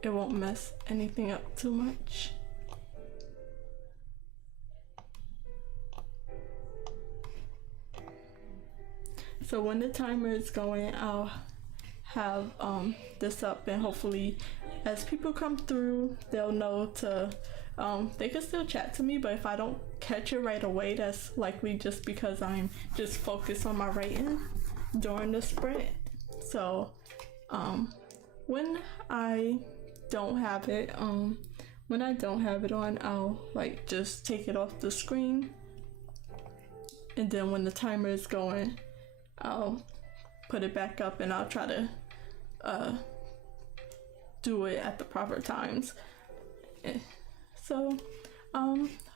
it won't mess anything up too much. So when the timer is going, I'll have this up, and hopefully as people come through, they'll know to they can still chat to me, but if I don't catch it right away, that's likely just because I'm just focused on my writing during the sprint. So when I don't have it on, I'll like just take it off the screen, and then when the timer is going, I'll put it back up, and I'll try to do it at the proper times. So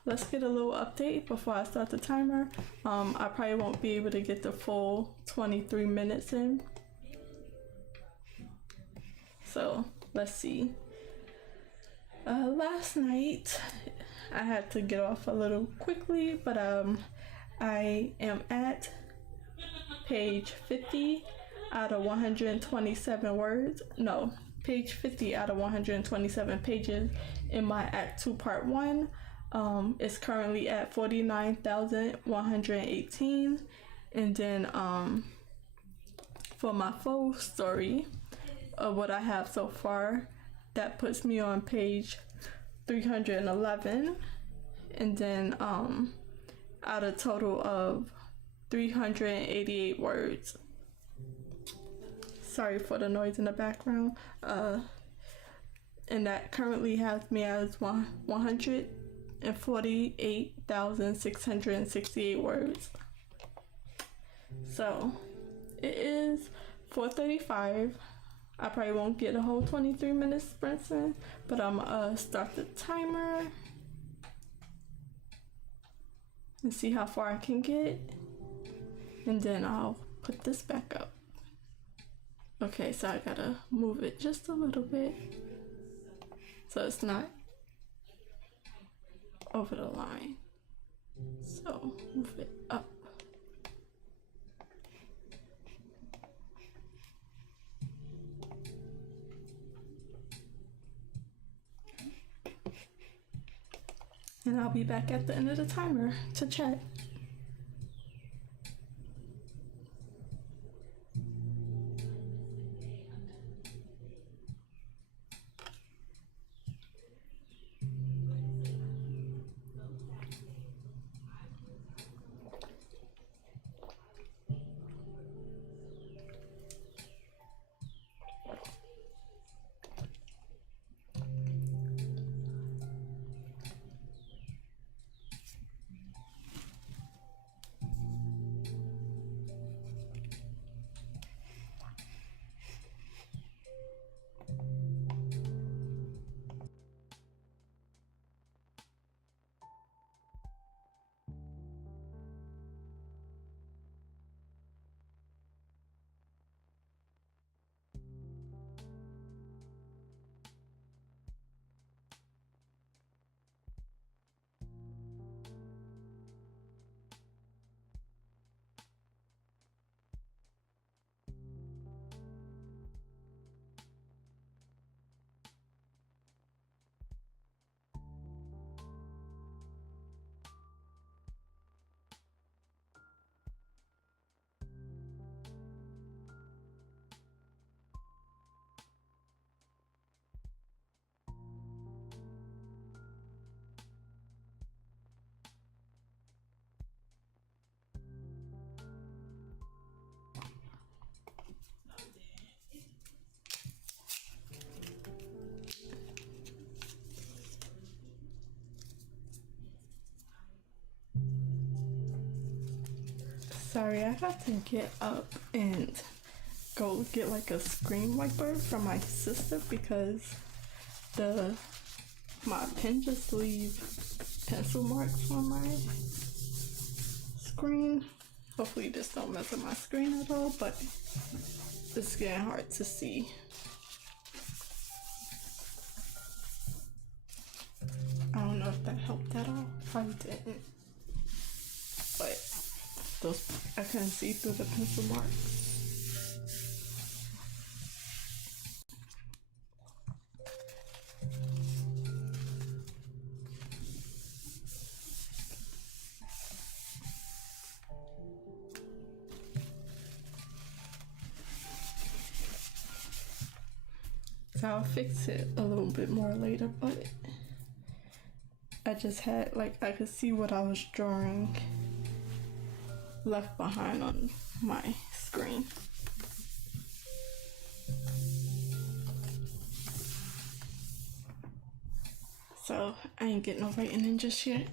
let's get a little update before I start the timer. I probably won't be able to get the full 23 minutes in, so let's see. Last night I had to get off a little quickly, but I am at page 50 out of 127 words. No, page 50 out of 127 pages in my Act 2 Part 1. It's currently at 49,118. And then for my full story of what I have so far, that puts me on page 311. And then out of total of 388 words. Sorry for the noise in the background. And that currently has me as 148,668 words. So it is 4:35. I probably won't get a whole 23 minutes sprints in, but I'm start the timer and see how far I can get. and then I'll put this back up. Okay, so I gotta move it just a little bit so it's not over the line. So move it up. And I'll be back at the end of the timer to check. Sorry, I had to get up and go get like a screen wiper from my sister because my pen just leave pencil marks on my screen. Hopefully this don't mess up my screen at all, but it's getting hard to see. I don't know if that helped at all. Probably didn't. But those, I couldn't see through the pencil marks. So I'll fix it a little bit more later, but I just had, like, I could see what I was drawing left behind on my screen. So I ain't getting no writing in just yet.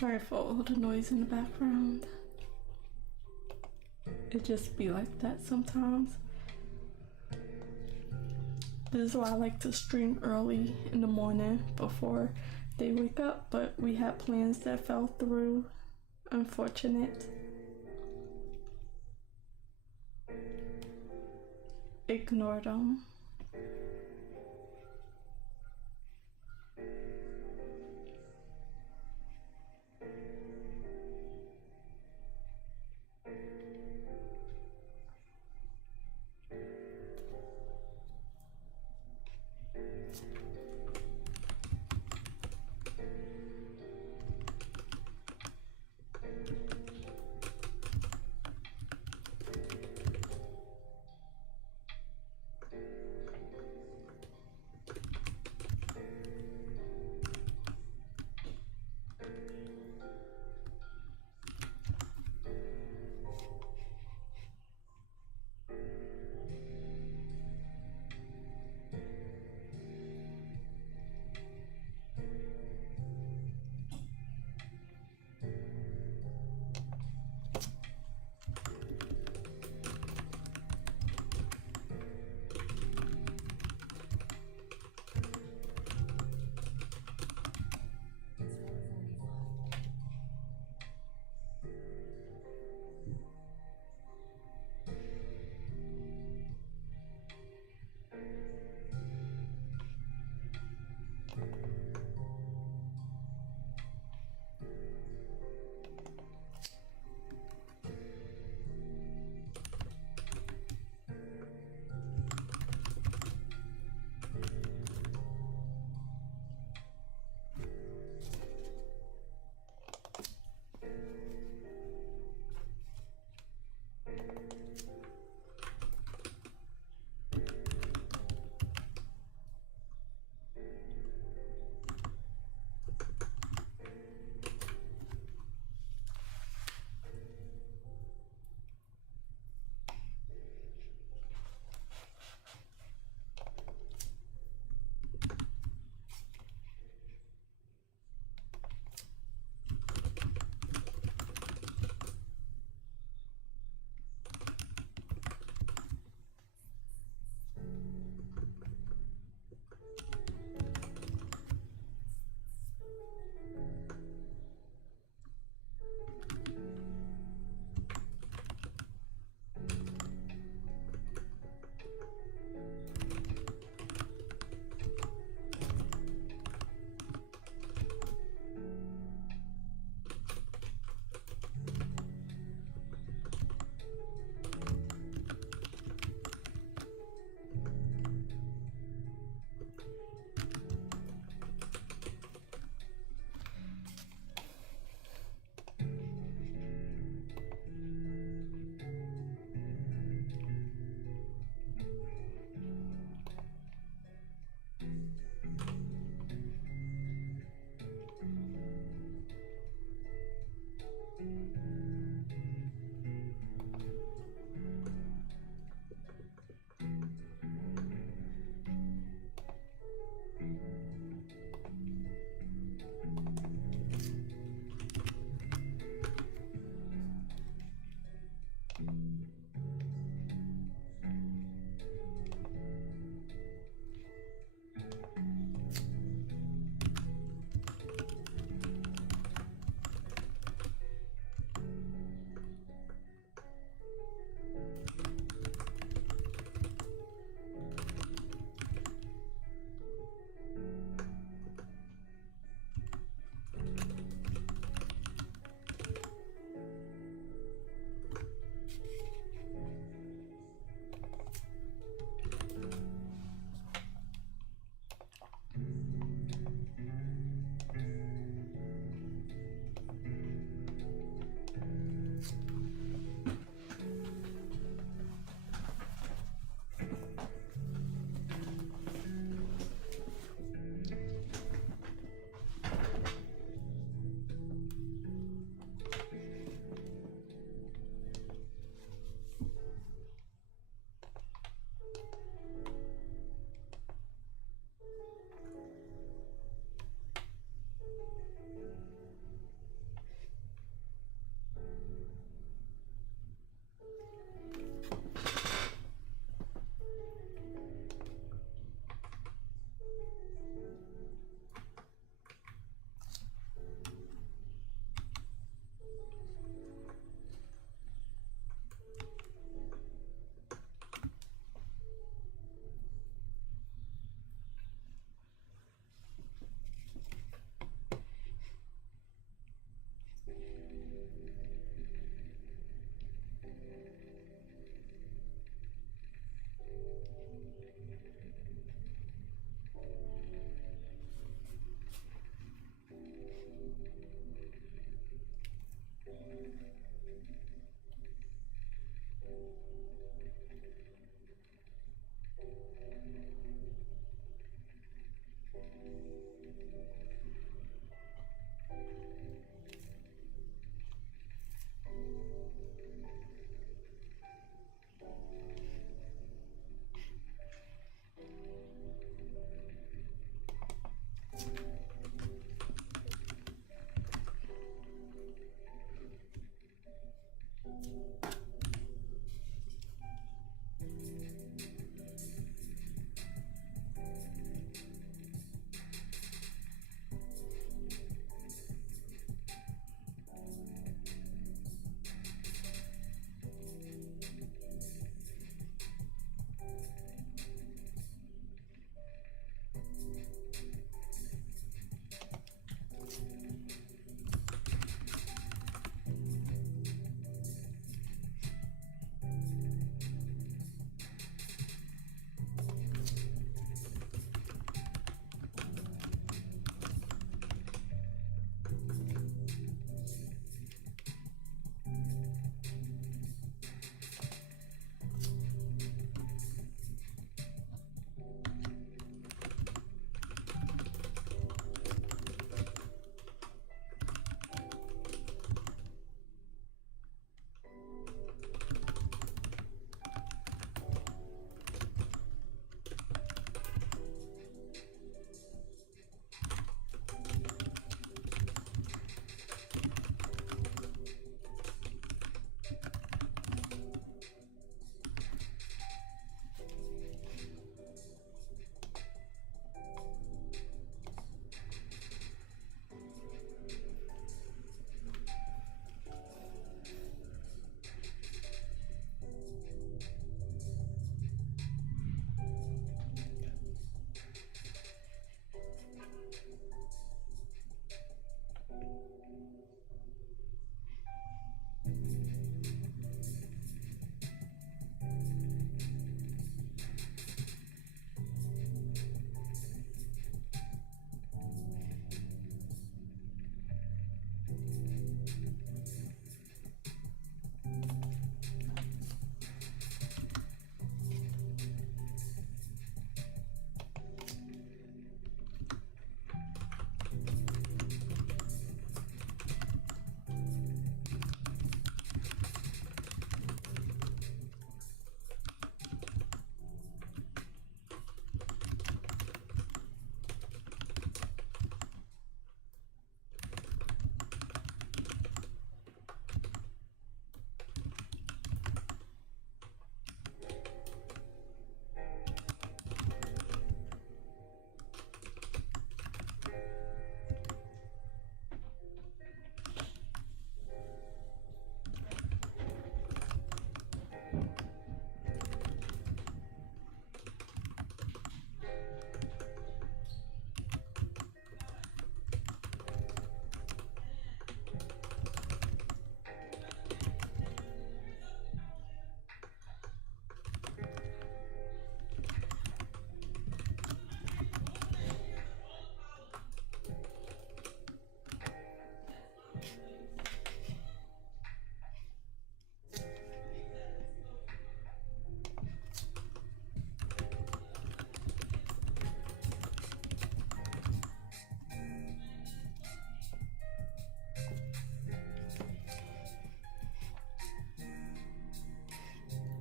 Sorry for all the noise in the background. It just be like that sometimes. This is why I like to stream early in the morning before they wake up, but we had plans that fell through. Unfortunate. Ignore them.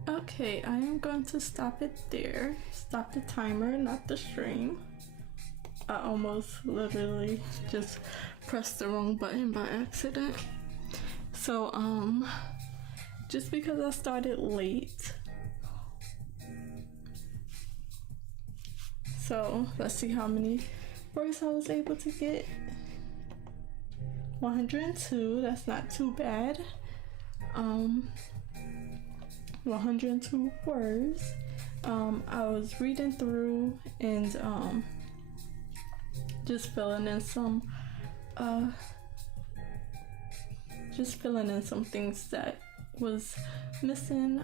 Okay, I am going to stop it there. Stop the timer, not the stream. I almost literally just pressed the wrong button by accident. So, just because I started late. So, let's see how many birds I was able to get. 102, that's not too bad. 102 words. I was reading through and just filling in some things that was missing,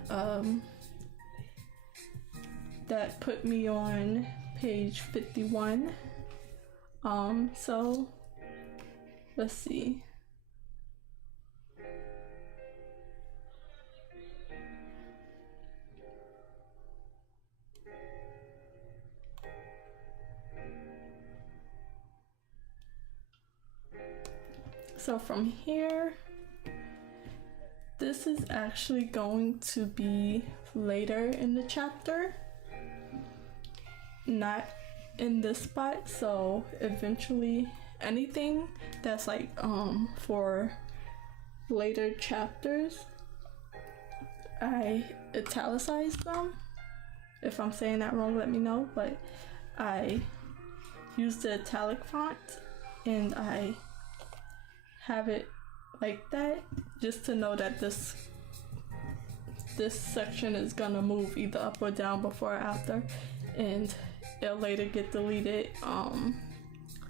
that put me on page 51. So let's see. So from here, this is actually going to be later in the chapter, not in this spot. So eventually anything that's like for later chapters, I italicize them. If I'm saying that wrong, let me know, but I use the italic font and I have it like that just to know that this section is gonna move either up or down before or after, and it'll later get deleted,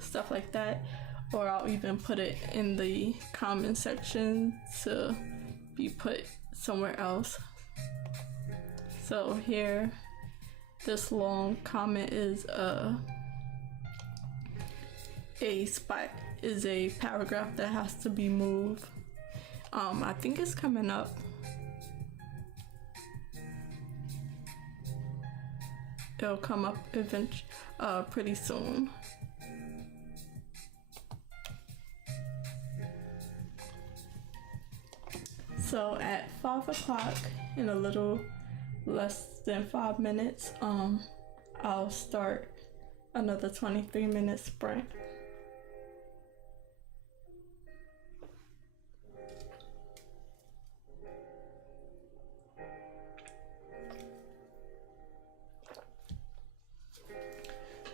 stuff like that, or I'll even put it in the comment section to be put somewhere else. So here, this long comment is a spot, is a paragraph that has to be moved. I think it's coming up. It'll come up pretty soon. So at 5 o'clock, in a little less than 5 minutes, I'll start another 23-minute sprint.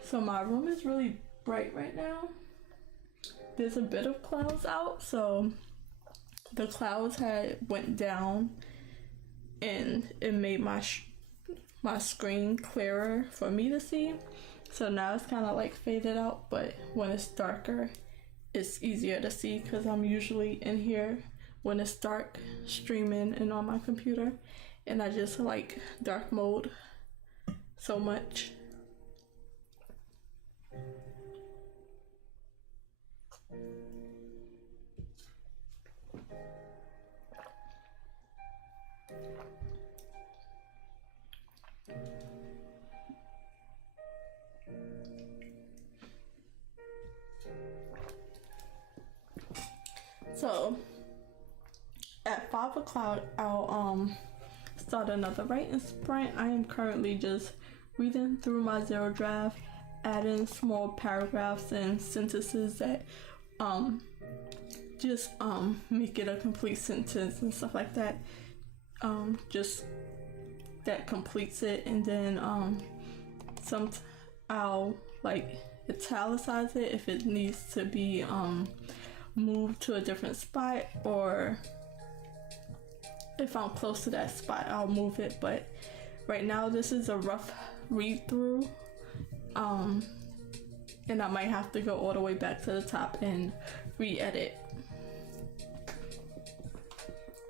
So my room is really bright right now. There's a bit of clouds out, so the clouds went down and it made my screen clearer for me to see. So now it's kind of like faded out, but when it's darker, it's easier to see because I'm usually in here when it's dark streaming and on my computer, and I just like dark mode so much. So at 5 o'clock I'll start another writing sprint. I am currently just reading through my zero draft, adding small paragraphs and sentences that just make it a complete sentence and stuff like that. Just that completes it, and then I'll like italicize it if it needs to be moved to a different spot, or if I'm close to that spot I'll move it. But right now this is a rough read through, and I might have to go all the way back to the top and re-edit.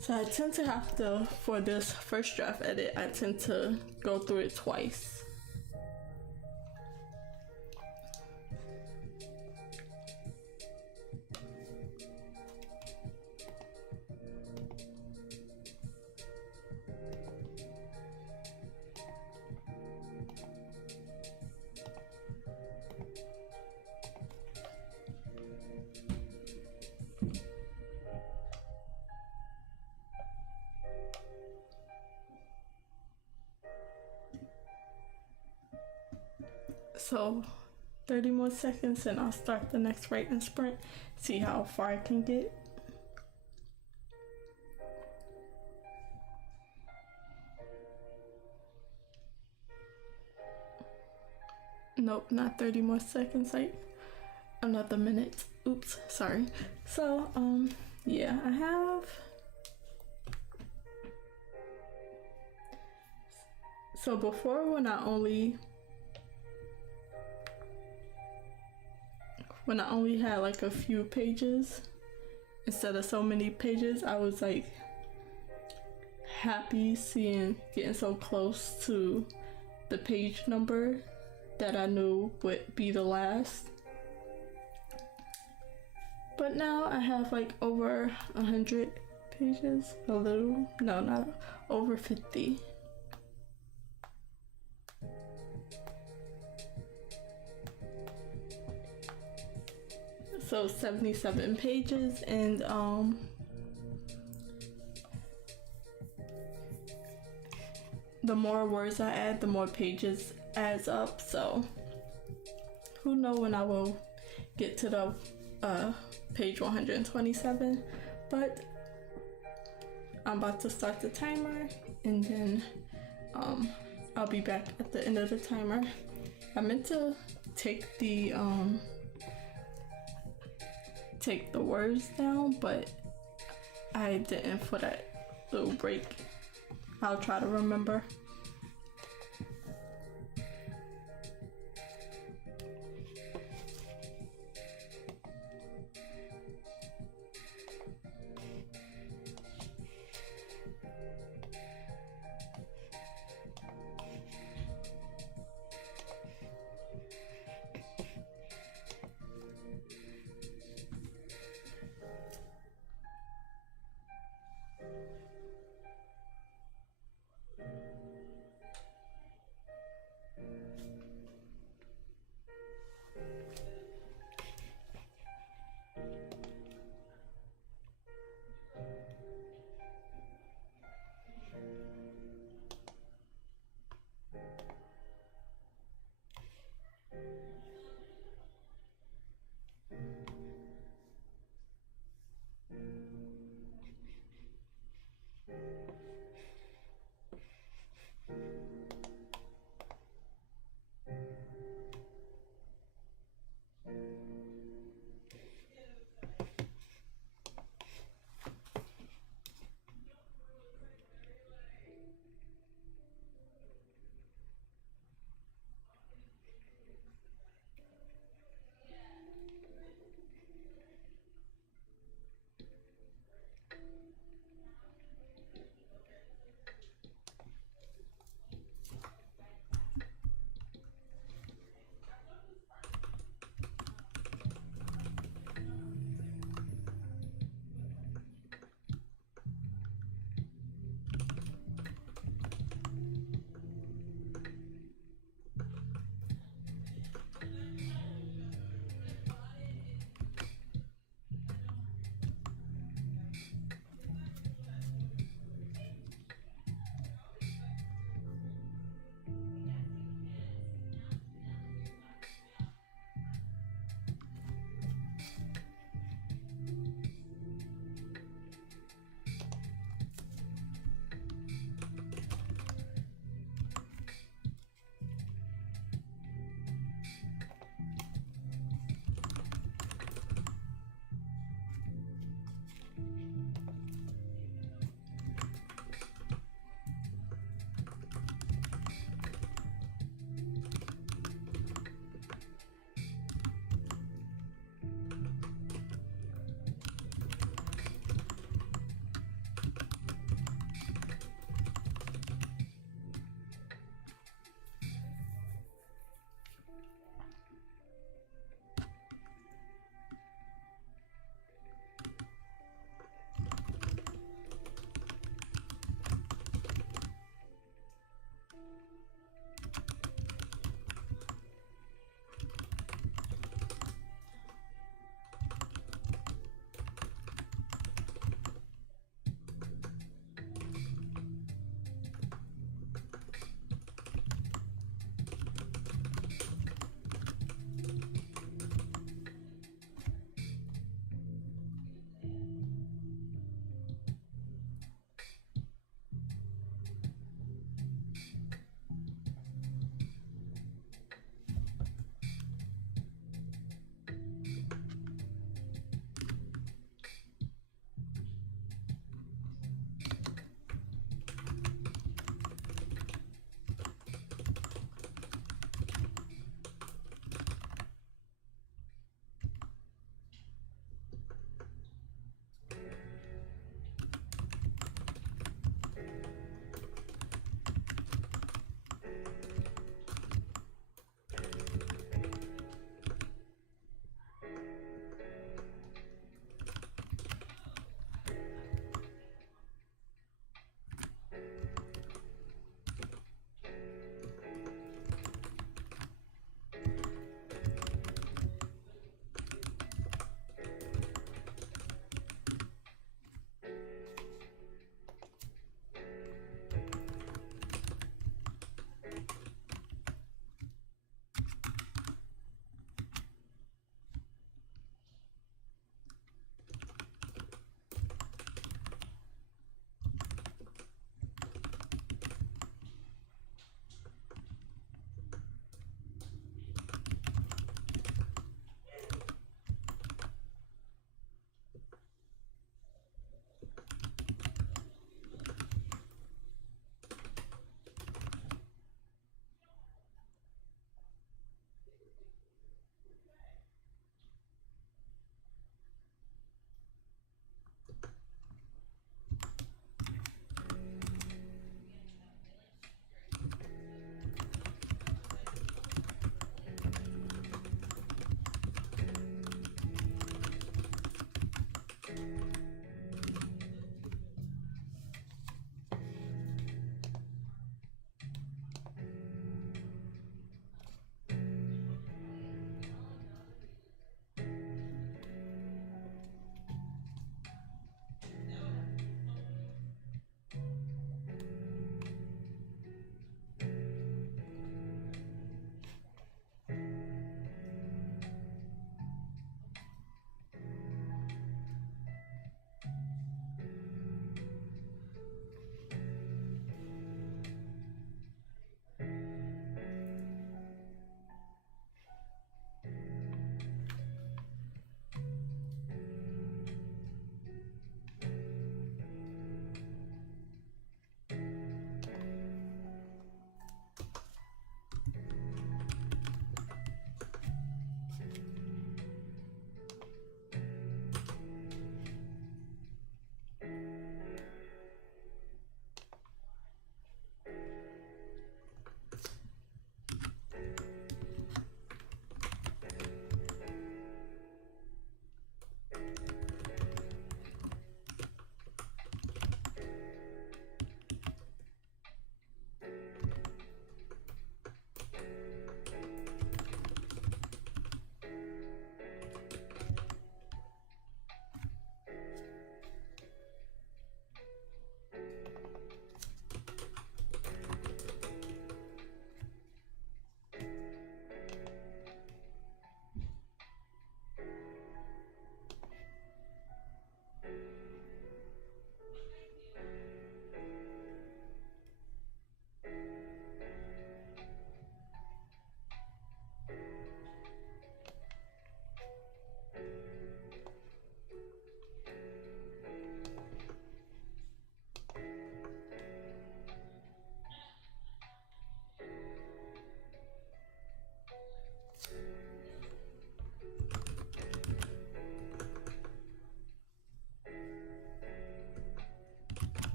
So I tend to have to, for this first draft edit, I tend to go through it twice. So 30 more seconds and I'll start the next writing sprint, see how far I can get. Nope, not 30 more seconds, like another minute. Oops, sorry. So yeah, I have so before when I only had like a few pages instead of so many pages, I was like happy getting so close to the page number that I knew would be the last. But now I have like over 100 pages, not over 50. So 77 pages, and the more words I add, the more pages adds up. So who knows when I will get to the page 127, but I'm about to start the timer, and then I'll be back at the end of the timer. I meant to take the words down, but I didn't for that little break. I'll try to remember.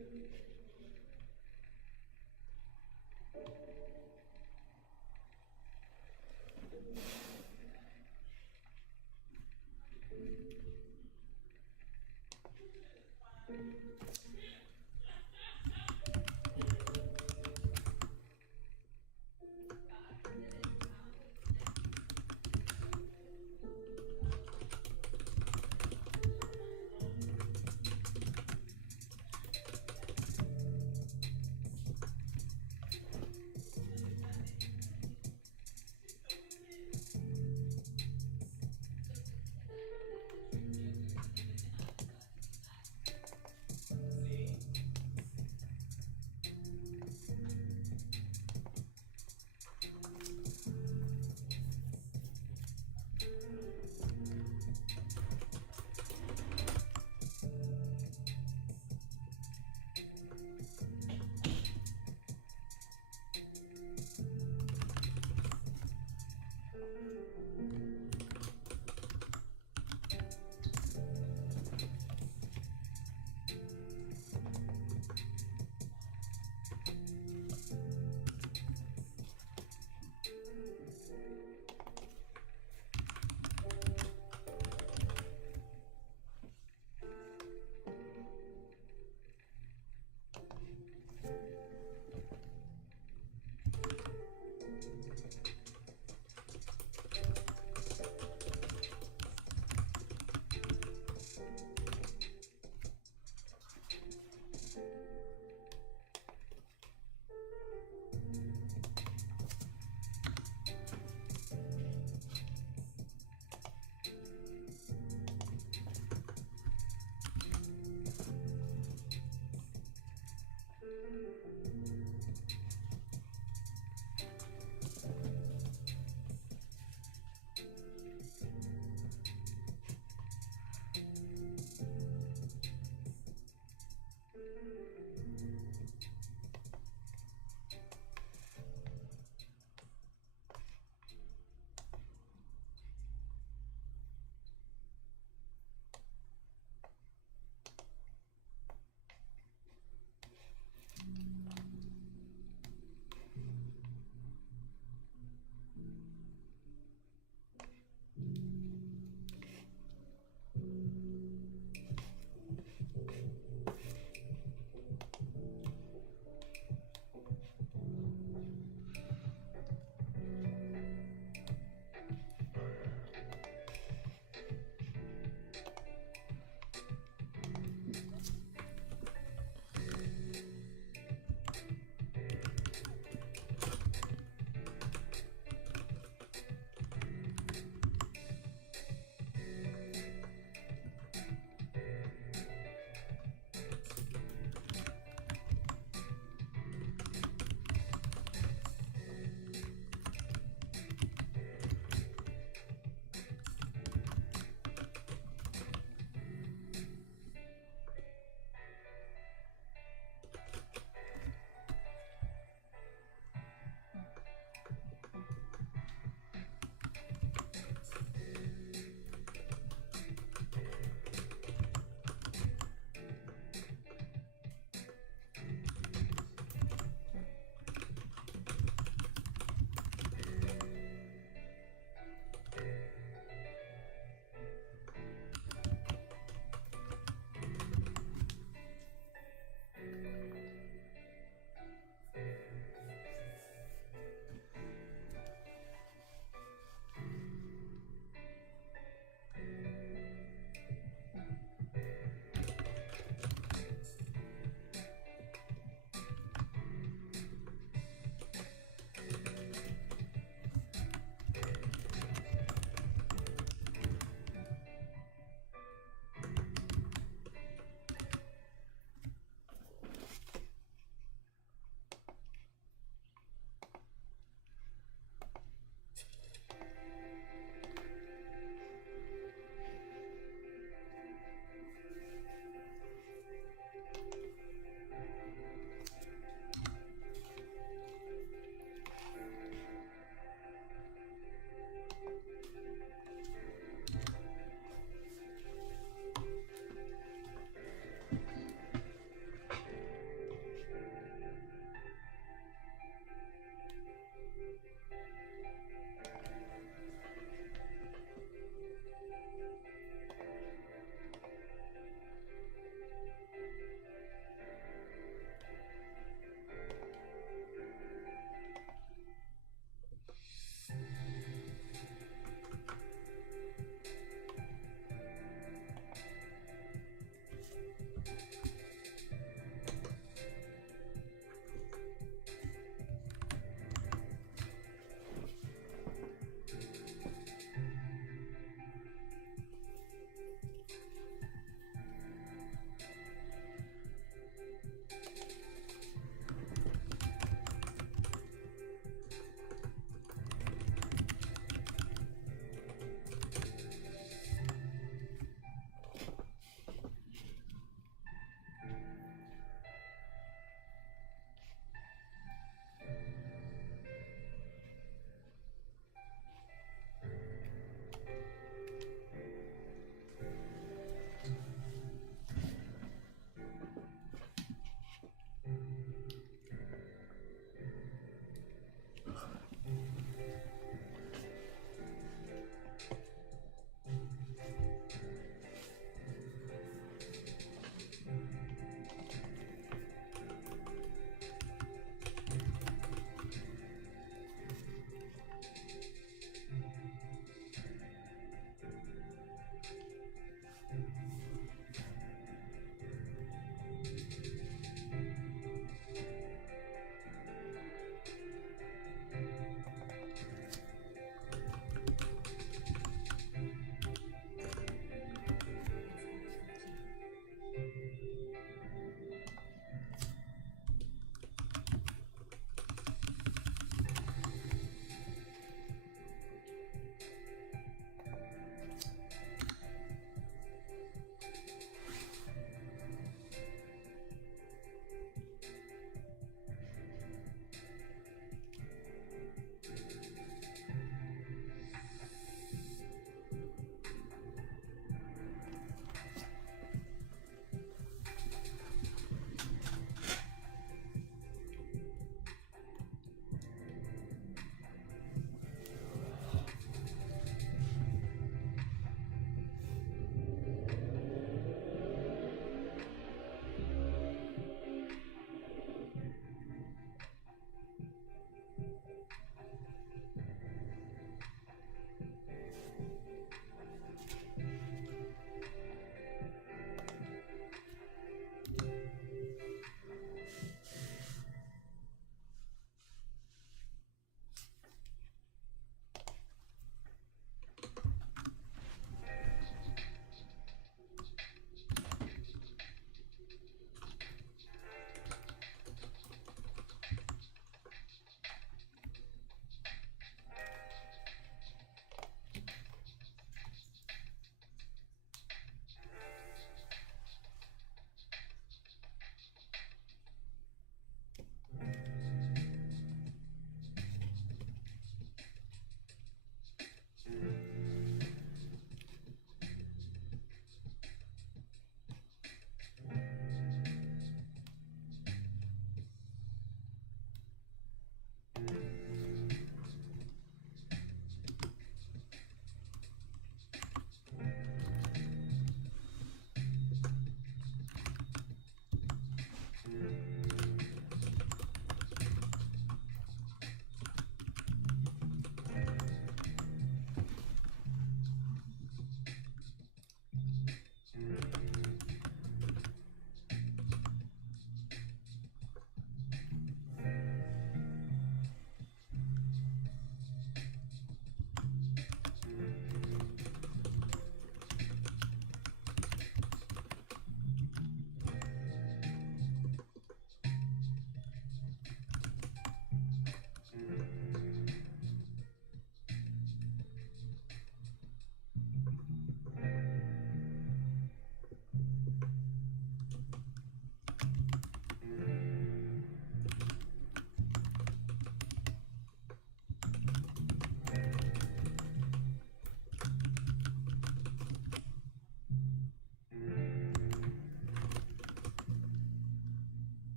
See?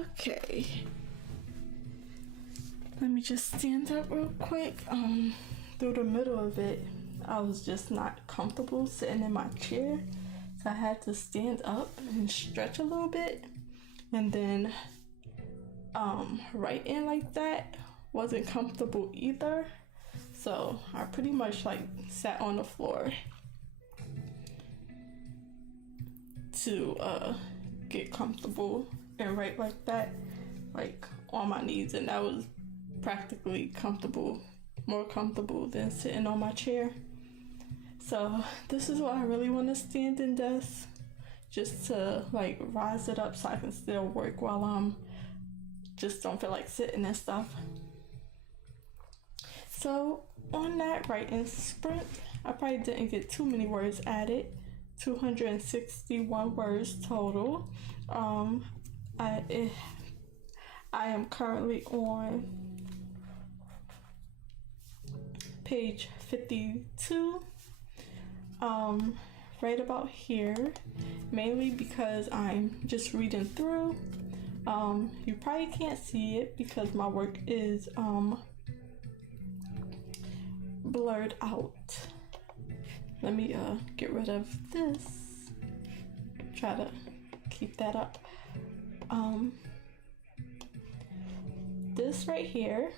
Okay. Let me just stand up real quick. Through the middle of it, I was just not comfortable sitting in my chair. So I had to stand up and stretch a little bit. And then right in like that wasn't comfortable either. So I pretty much like sat on the floor to get comfortable and write like that, like on my knees, and that was practically comfortable, more comfortable than sitting on my chair. So this is why I really want to standing desk, just to like rise it up so I can still work while I'm just don't feel like sitting and stuff. So on that writing sprint, I probably didn't get too many words added. 261 words total. I am currently on page 52. Right about here, mainly because I'm just reading through. You probably can't see it because my work is blurred out. Let me get rid of this. Try to keep that up. This right here.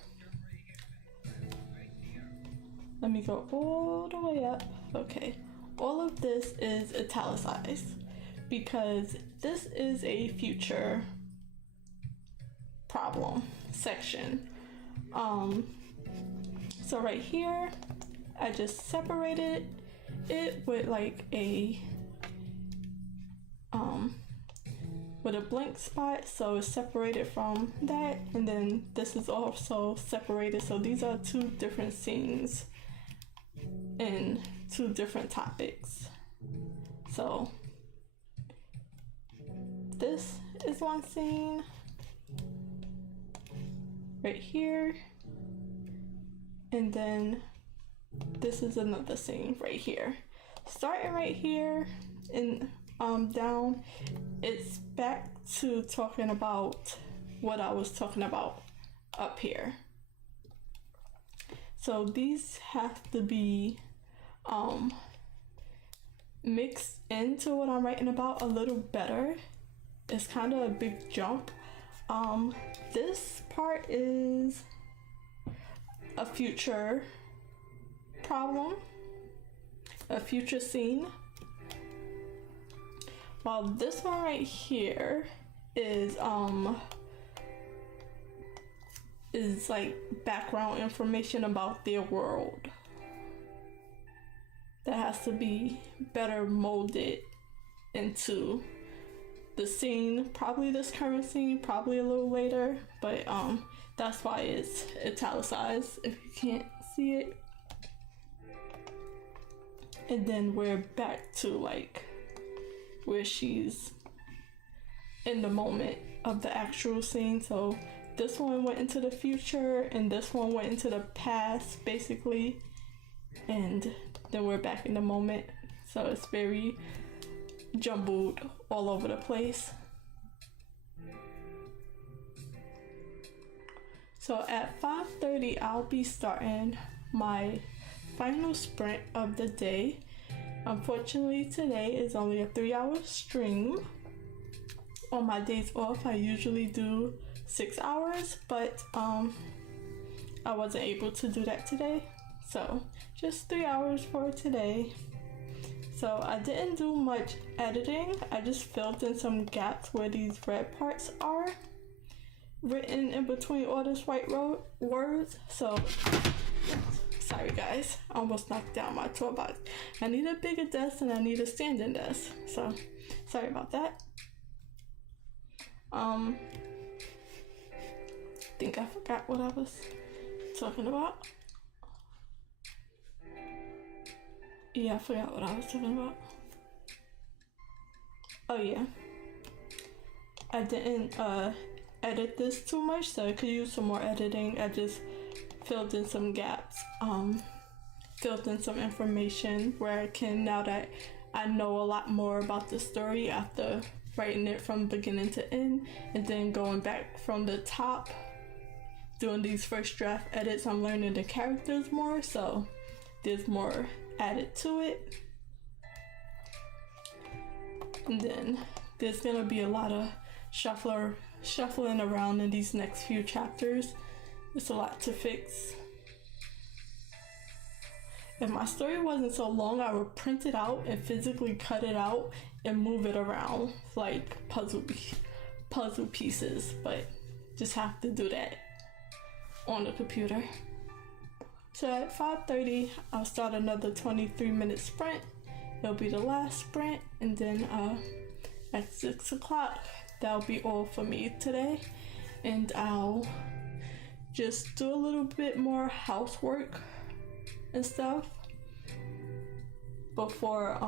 Let me go all the way up. Okay. All of this is italicized because this is a future problem section. So right here, I just separated it with like a with a blank spot, so it's separated from that, and then this is also separated, so these are two different scenes in two different topics. So this is one scene right here, and then this is another scene right here. Starting right here and down, it's back to talking about what I was talking about up here. So these have to be mixed into what I'm writing about a little better. It's kind of a big jump. This part is a future problem, a future scene, while this one right here is like background information about their world that has to be better molded into the scene, probably this current scene, probably a little later, but that's why it's italicized if you can't see it. And then we're back to like where she's in the moment of the actual scene. So this one went into the future and this one went into the past basically, and then we're back in the moment. So it's very jumbled all over the place. So at 5:30 I'll be starting my final sprint of the day. Unfortunately today is only a 3-hour stream. On my days off I usually do 6 hours, but I wasn't able to do that today, so just 3 hours for today. So I didn't do much editing. I just filled in some gaps where these red parts are written in between all this white words. So sorry guys, I almost knocked down my toolbox. I need a bigger desk and I need a standing desk, so sorry about that. I think I forgot what I was talking about. Yeah, I forgot what I was talking about. Oh yeah, I didn't edit this too much, so I could use some more editing. I just filled in some gaps, filled in some information where I can, now that I know a lot more about the story after writing it from beginning to end, and then going back from the top, doing these first draft edits. I'm learning the characters more, so there's more added to it. And then there's gonna be a lot of shuffling around in these next few chapters. It's a lot to fix. If my story wasn't so long, I would print it out and physically cut it out and move it around like puzzle pieces, but just have to do that on the computer. So at 5:30, I'll start another 23-minute sprint. It'll be the last sprint, and then at 6 o'clock, that'll be all for me today. And I'll just do a little bit more housework and stuff before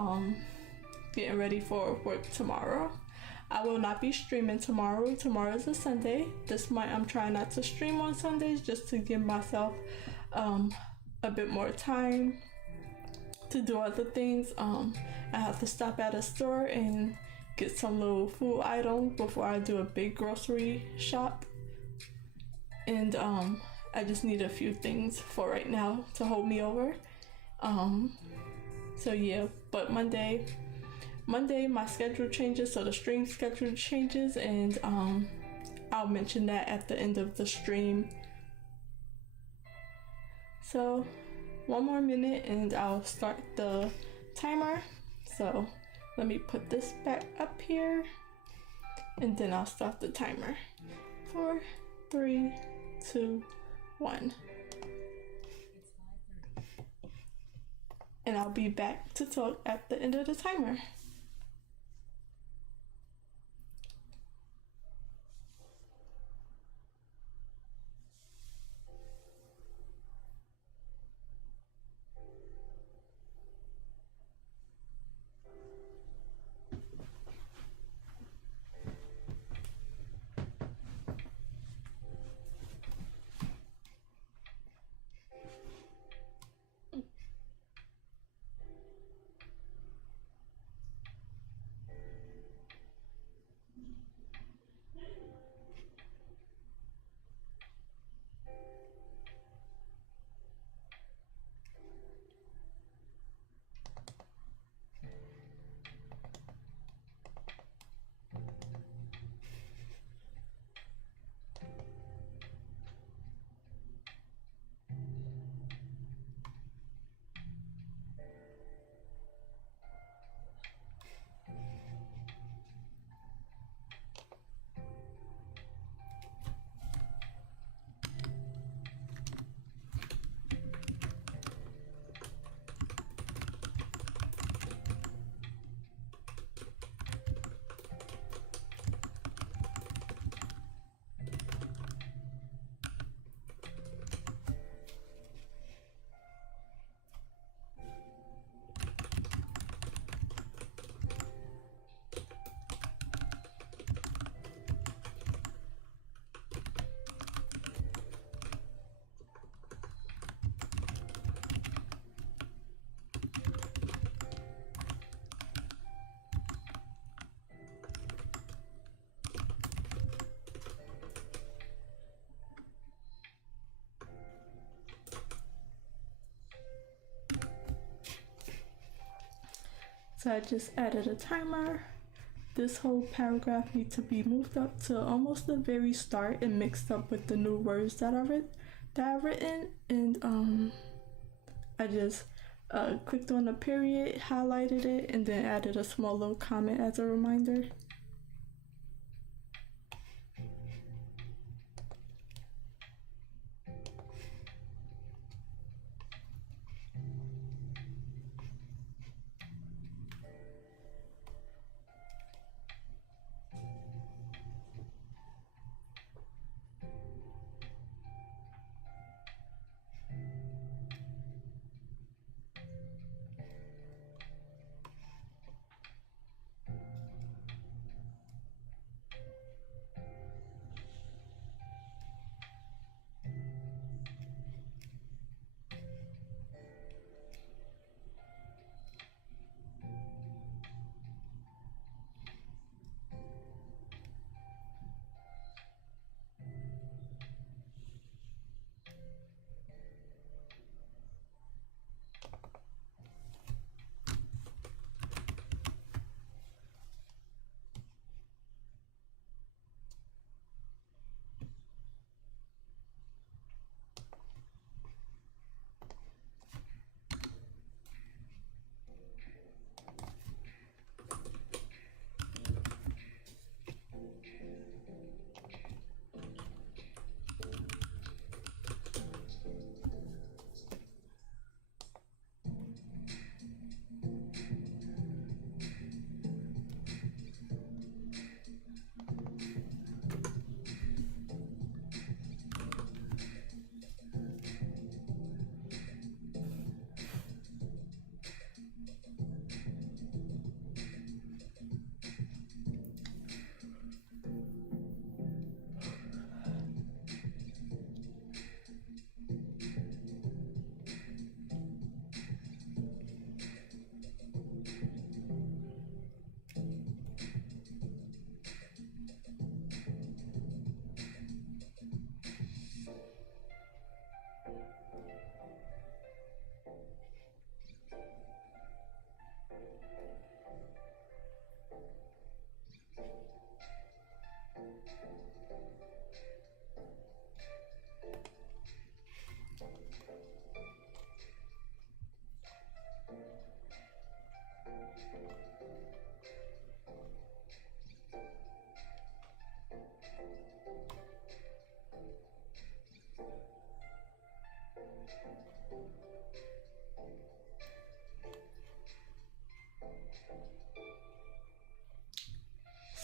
getting ready for work tomorrow. I will not be streaming tomorrow. Tomorrow is a Sunday. This month I'm trying not to stream on Sundays just to give myself a bit more time to do other things. I have to stop at a store and get some little food items before I do a big grocery shop. And I just need a few things for right now to hold me over. So yeah, but Monday my schedule changes, so the stream schedule changes, and I'll mention that at the end of the stream. So 1 more minute and I'll start the timer. So let me put this back up here, and then I'll start the timer. 4, 3, 2, 1. And I'll be back to talk at the end of the timer. So I just added a timer. This whole paragraph needs to be moved up to almost the very start and mixed up with the new words that I've written. And I just clicked on the period, highlighted it, and then added a small little comment as a reminder.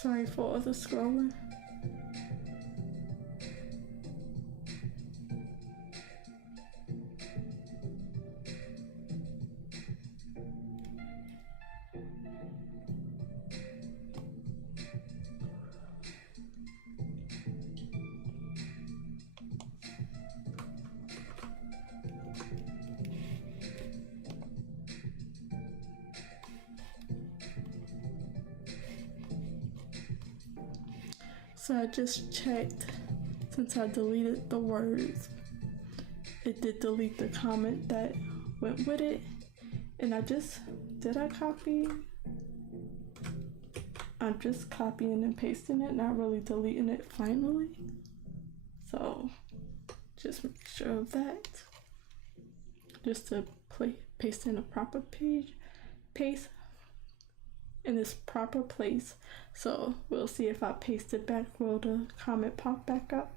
Sorry for all the scrolling. So I just checked, since I deleted the words, it did delete the comment that went with it. And did I copy? I'm just copying and pasting it, not really deleting it finally. So just make sure of that. Just to paste in a proper paste in its proper place. So we'll see if I paste it back, will the comment pop back up?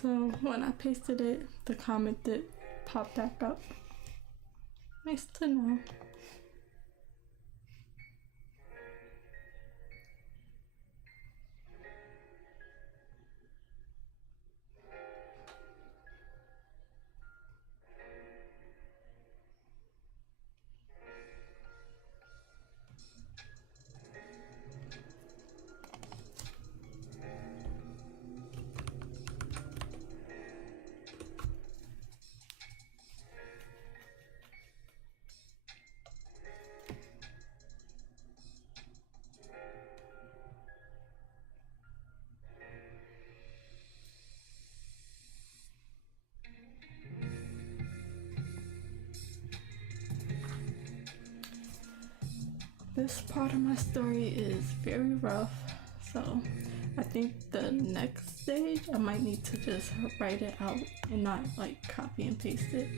So when I pasted it, the comment did pop back up. Nice to know. This part of my story is very rough, so I think the next stage I might need to just write it out and not like copy and paste it.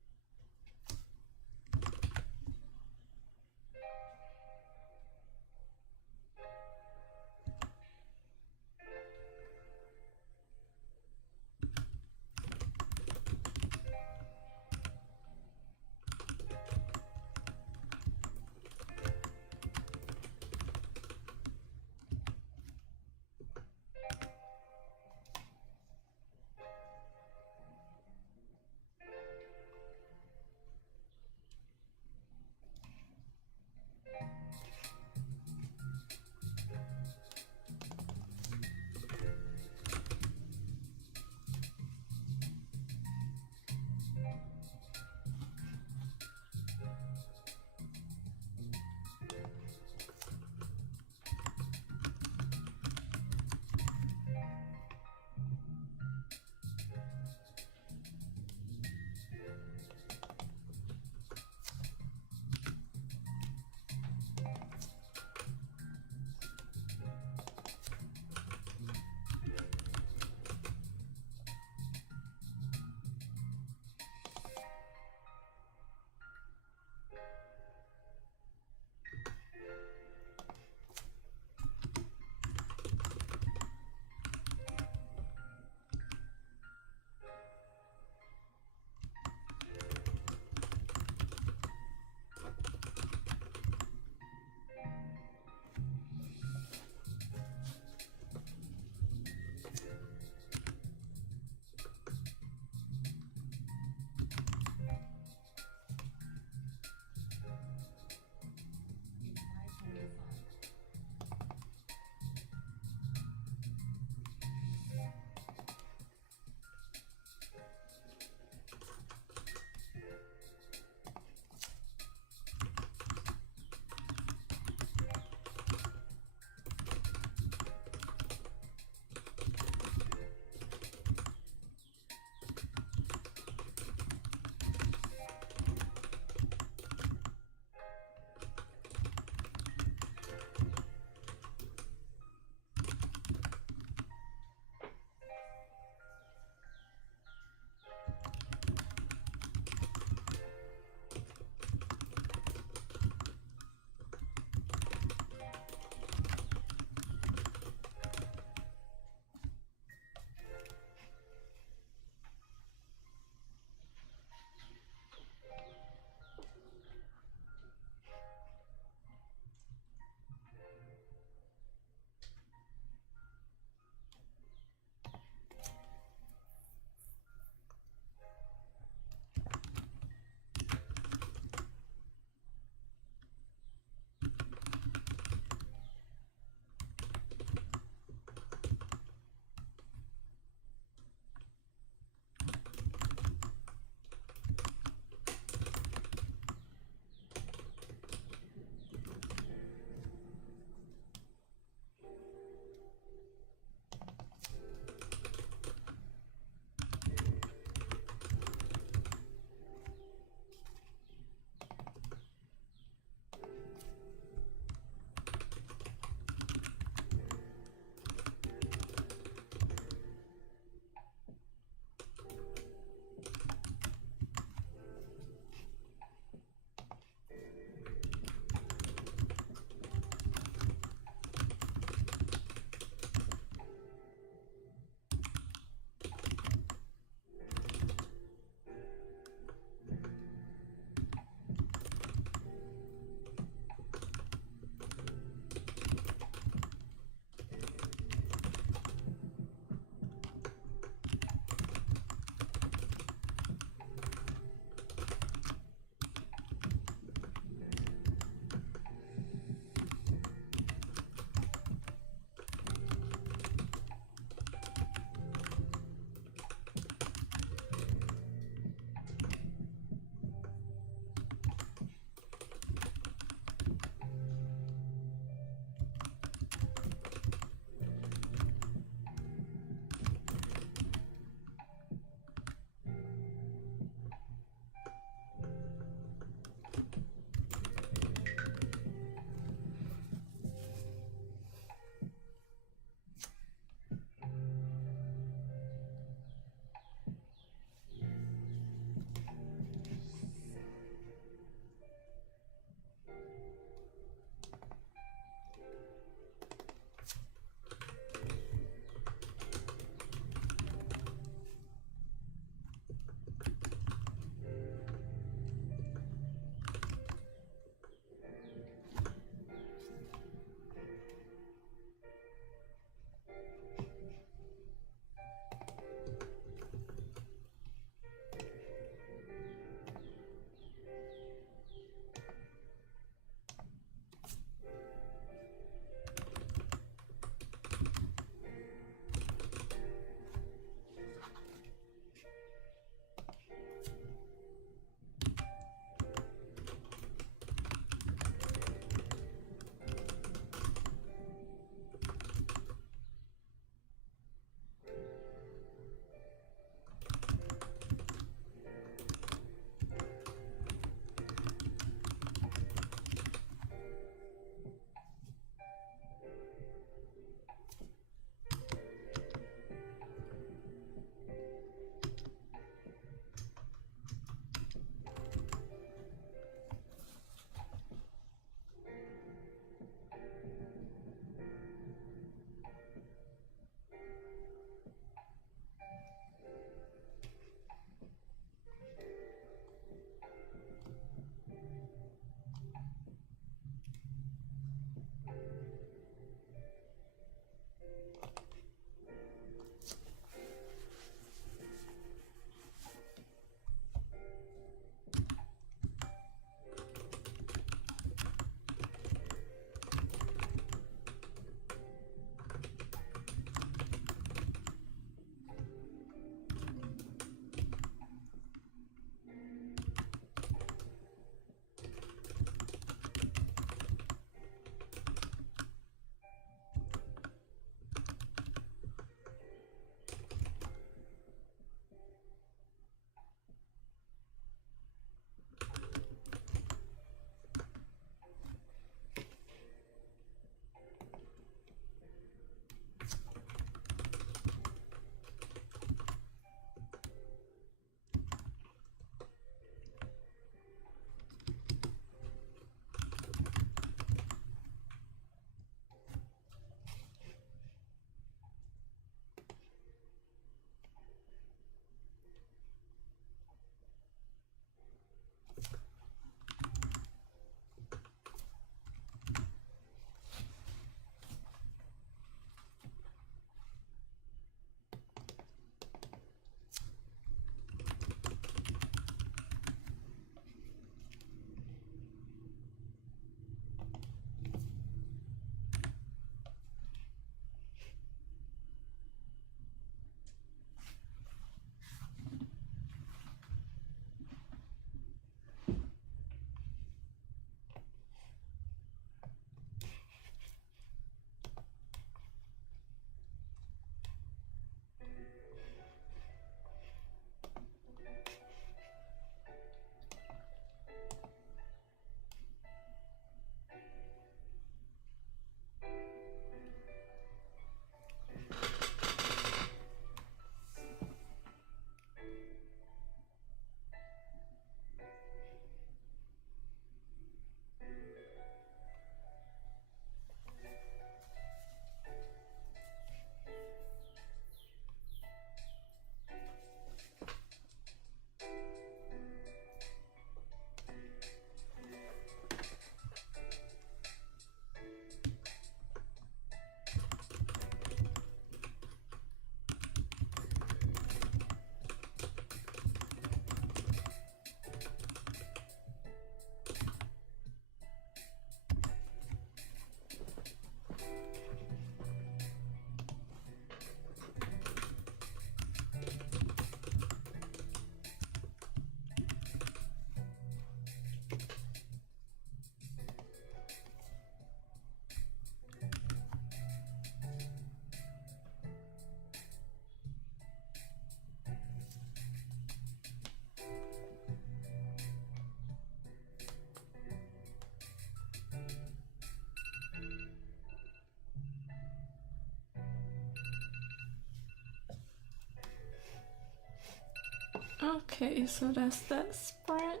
Okay, so that's that sprint.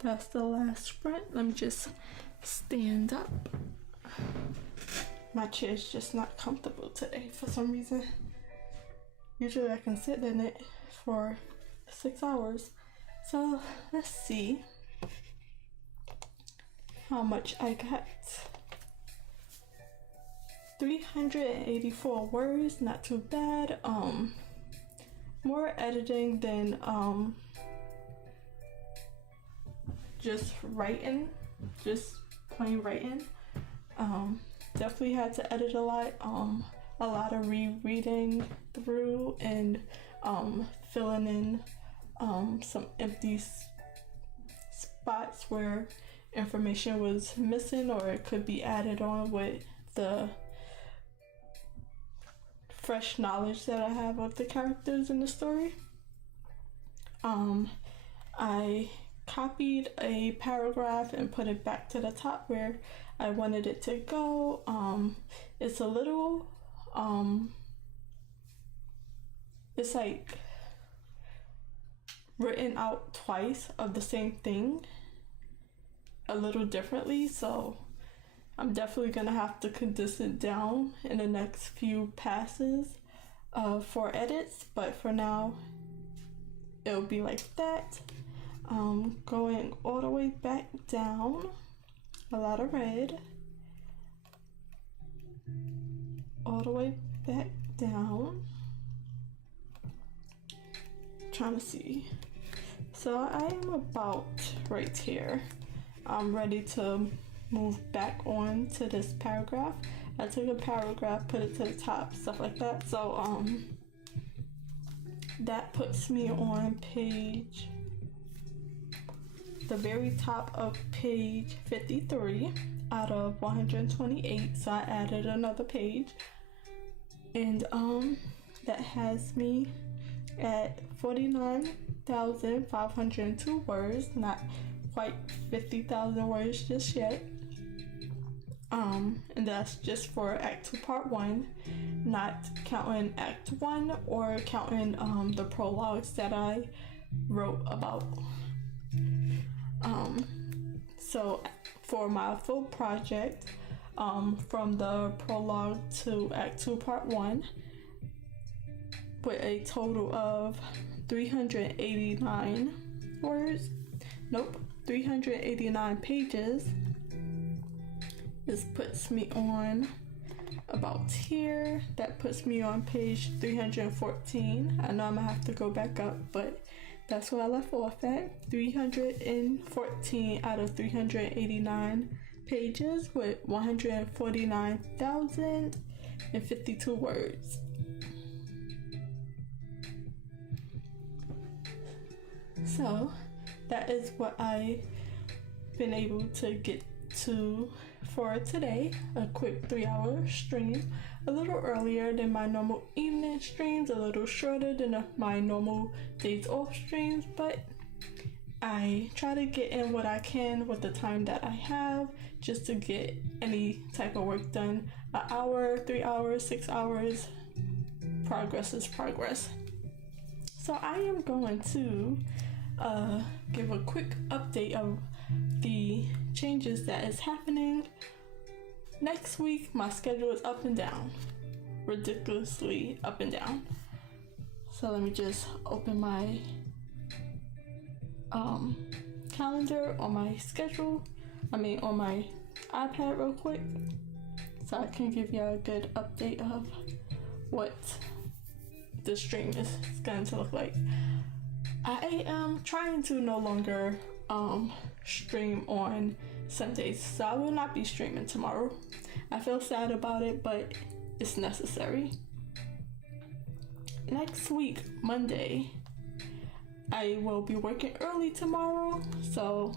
That's the last sprint. Let me just stand up. My chair's just not comfortable today for some reason. Usually I can sit in it for 6 hours. So let's see how much I got. 384 words, not too bad. More editing than just writing, just plain writing. Definitely had to edit a lot of rereading through and filling in some empty spots where information was missing or it could be added on with the fresh knowledge that I have of the characters in the story. I copied a paragraph and put it back to the top where I wanted it to go. It's a little, it's like written out twice of the same thing a little differently, so I'm definitely gonna have to condense it down in the next few passes for edits, but for now it'll be like that. Going all the way back down, a lot of red, all the way back down, trying to see. So I am about right here. I'm ready to move back on to this paragraph. I took a paragraph, put it to the top, stuff like that. So that puts me on page, the very top of page 53 out of 128. So I added another page, and that has me at 49,502 words, not quite 50,000 words just yet. And that's just for Act 2 Part 1, not counting Act 1 or counting the prologues that I wrote about. So for my full project, from the prologue to Act 2 Part 1, with a total of 389 words, 389 pages. This puts me on about here. That puts me on page 314. I know I'm gonna have to go back up, but that's where I left off at. 314 out of 389 pages with 149,052 words. So that is what I've been able to get to for today. A quick 3-hour stream, a little earlier than my normal evening streams, a little shorter than my normal days off streams, but I try to get in what I can with the time that I have, just to get any type of work done. An hour, 3 hours, 6 hours, progress is progress. So I am going to give a quick update of the changes that is happening. Next week, my schedule is up and down, ridiculously up and down. So let me just open my calendar on my schedule, on my iPad real quick, so I can give you a good update of what the stream is going to look like. I am trying to no longer stream on Sundays, so I will not be streaming tomorrow. I feel sad about it, but it's necessary. Next week, Monday, I will be working early tomorrow, so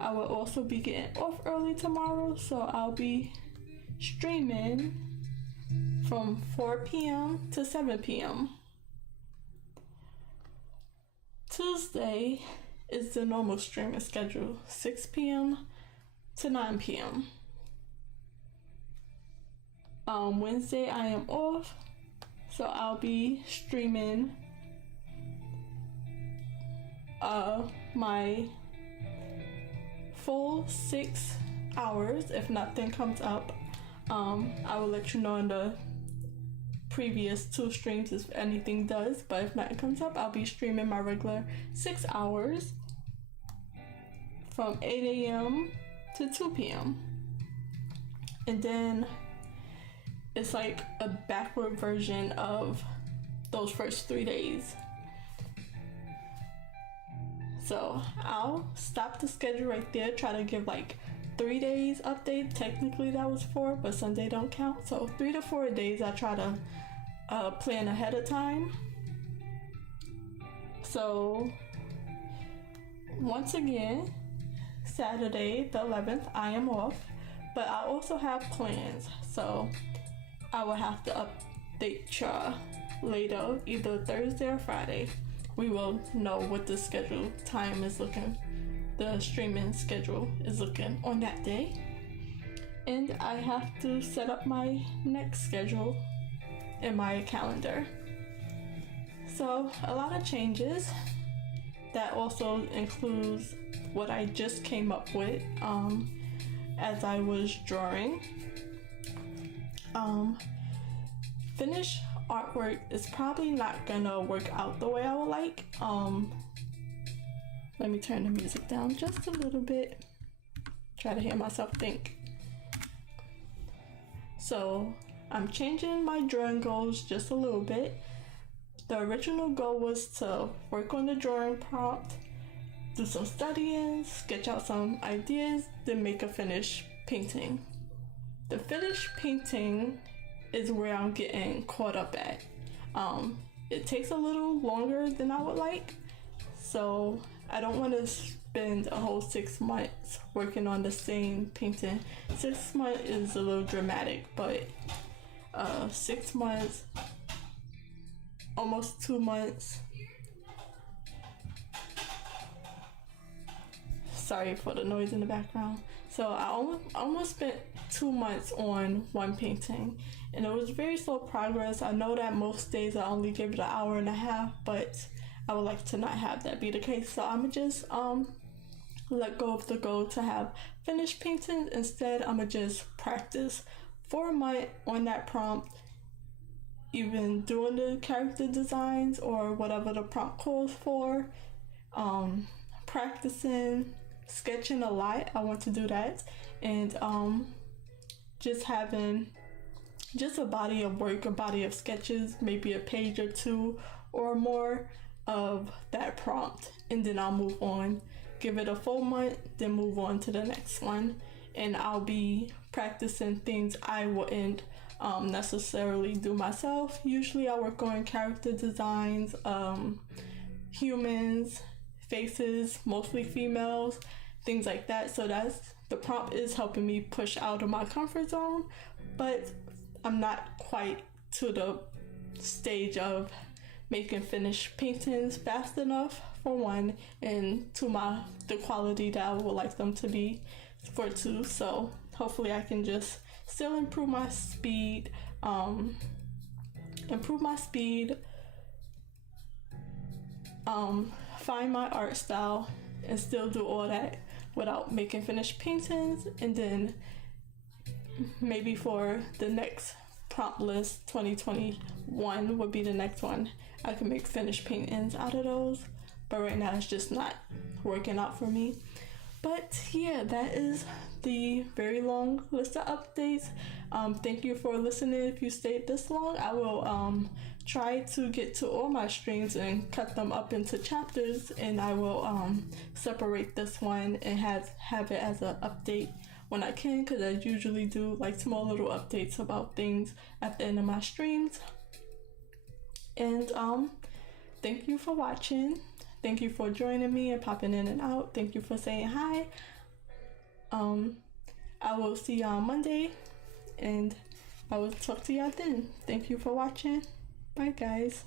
I will also be getting off early tomorrow, so I'll be streaming from 4 p.m. to 7 p.m. Tuesday is the normal streaming schedule, 6 p.m. to 9 p.m. Wednesday I am off, so I'll be streaming my full 6 hours. If nothing comes up, I will let you know in the previous 2 streams if anything does, but if nothing comes up, I'll be streaming my regular 6 hours from 8 a.m. to 2 p.m. And then it's like a backward version of those first 3 days. So I'll stop the schedule right there, try to give like 3 days update. Technically that was 4, but Sunday don't count. So 3 to 4 days I try to plan ahead of time. So once again, Saturday the 11th I am off, but I also have plans, so I will have to update y'all later, either Thursday or Friday. We will know what the schedule time is looking, the streaming schedule is looking on that day. And I have to set up my next schedule in my calendar. So a lot of changes. That also includes what I just came up with as I was drawing. Finished artwork is probably not gonna work out the way I would like. Let me turn the music down just a little bit. Try to hear myself think. So I'm changing my drawing goals just a little bit. The original goal was to work on the drawing prompt, do some studying, sketch out some ideas, then make a finished painting. The finished painting is where I'm getting caught up at. It takes a little longer than I would like, so I don't want to spend a whole 6 months working on the same painting. 6 months is a little dramatic, but 6 months, almost 2 months. Sorry for the noise in the background. So I almost spent 2 months on one painting, and it was very slow progress. I know that most days I only give it an hour and a half, but I would like to not have that be the case. So I'm just let go of the goal to have finished paintings. Instead, I'm gonna just practice for a month on that prompt, even doing the character designs or whatever the prompt calls for. Practicing sketching a lot. I want to do that, and just having just a body of work, a body of sketches, maybe a page or 2 or more of that prompt, and then I'll move on, give it a full month, then move on to the next one. And I'll be practicing things I wouldn't necessarily do myself. Usually I work on character designs, humans, faces, mostly females, things like that. So the prompt is helping me push out of my comfort zone, but I'm not quite to the stage of making finished paintings fast enough, for one, and to the quality that I would like them to be, for 2. So hopefully I can just still improve my speed, find my art style, and still do all that without making finished paintings. And then maybe for the next prompt list, 2021 would be the next one, I can make finished paintings out of those. But right now it's just not working out for me. But yeah, that is the very long list of updates. Thank you for listening. If you stayed this long, I will try to get to all my streams and cut them up into chapters, and I will separate this one and have it as an update when I can, because I usually do like small little updates about things at the end of my streams. And thank you for watching. Thank you for joining me and popping in and out. Thank you for saying hi. I will see y'all on Monday, and I will talk to y'all then. Thank you for watching. Bye guys.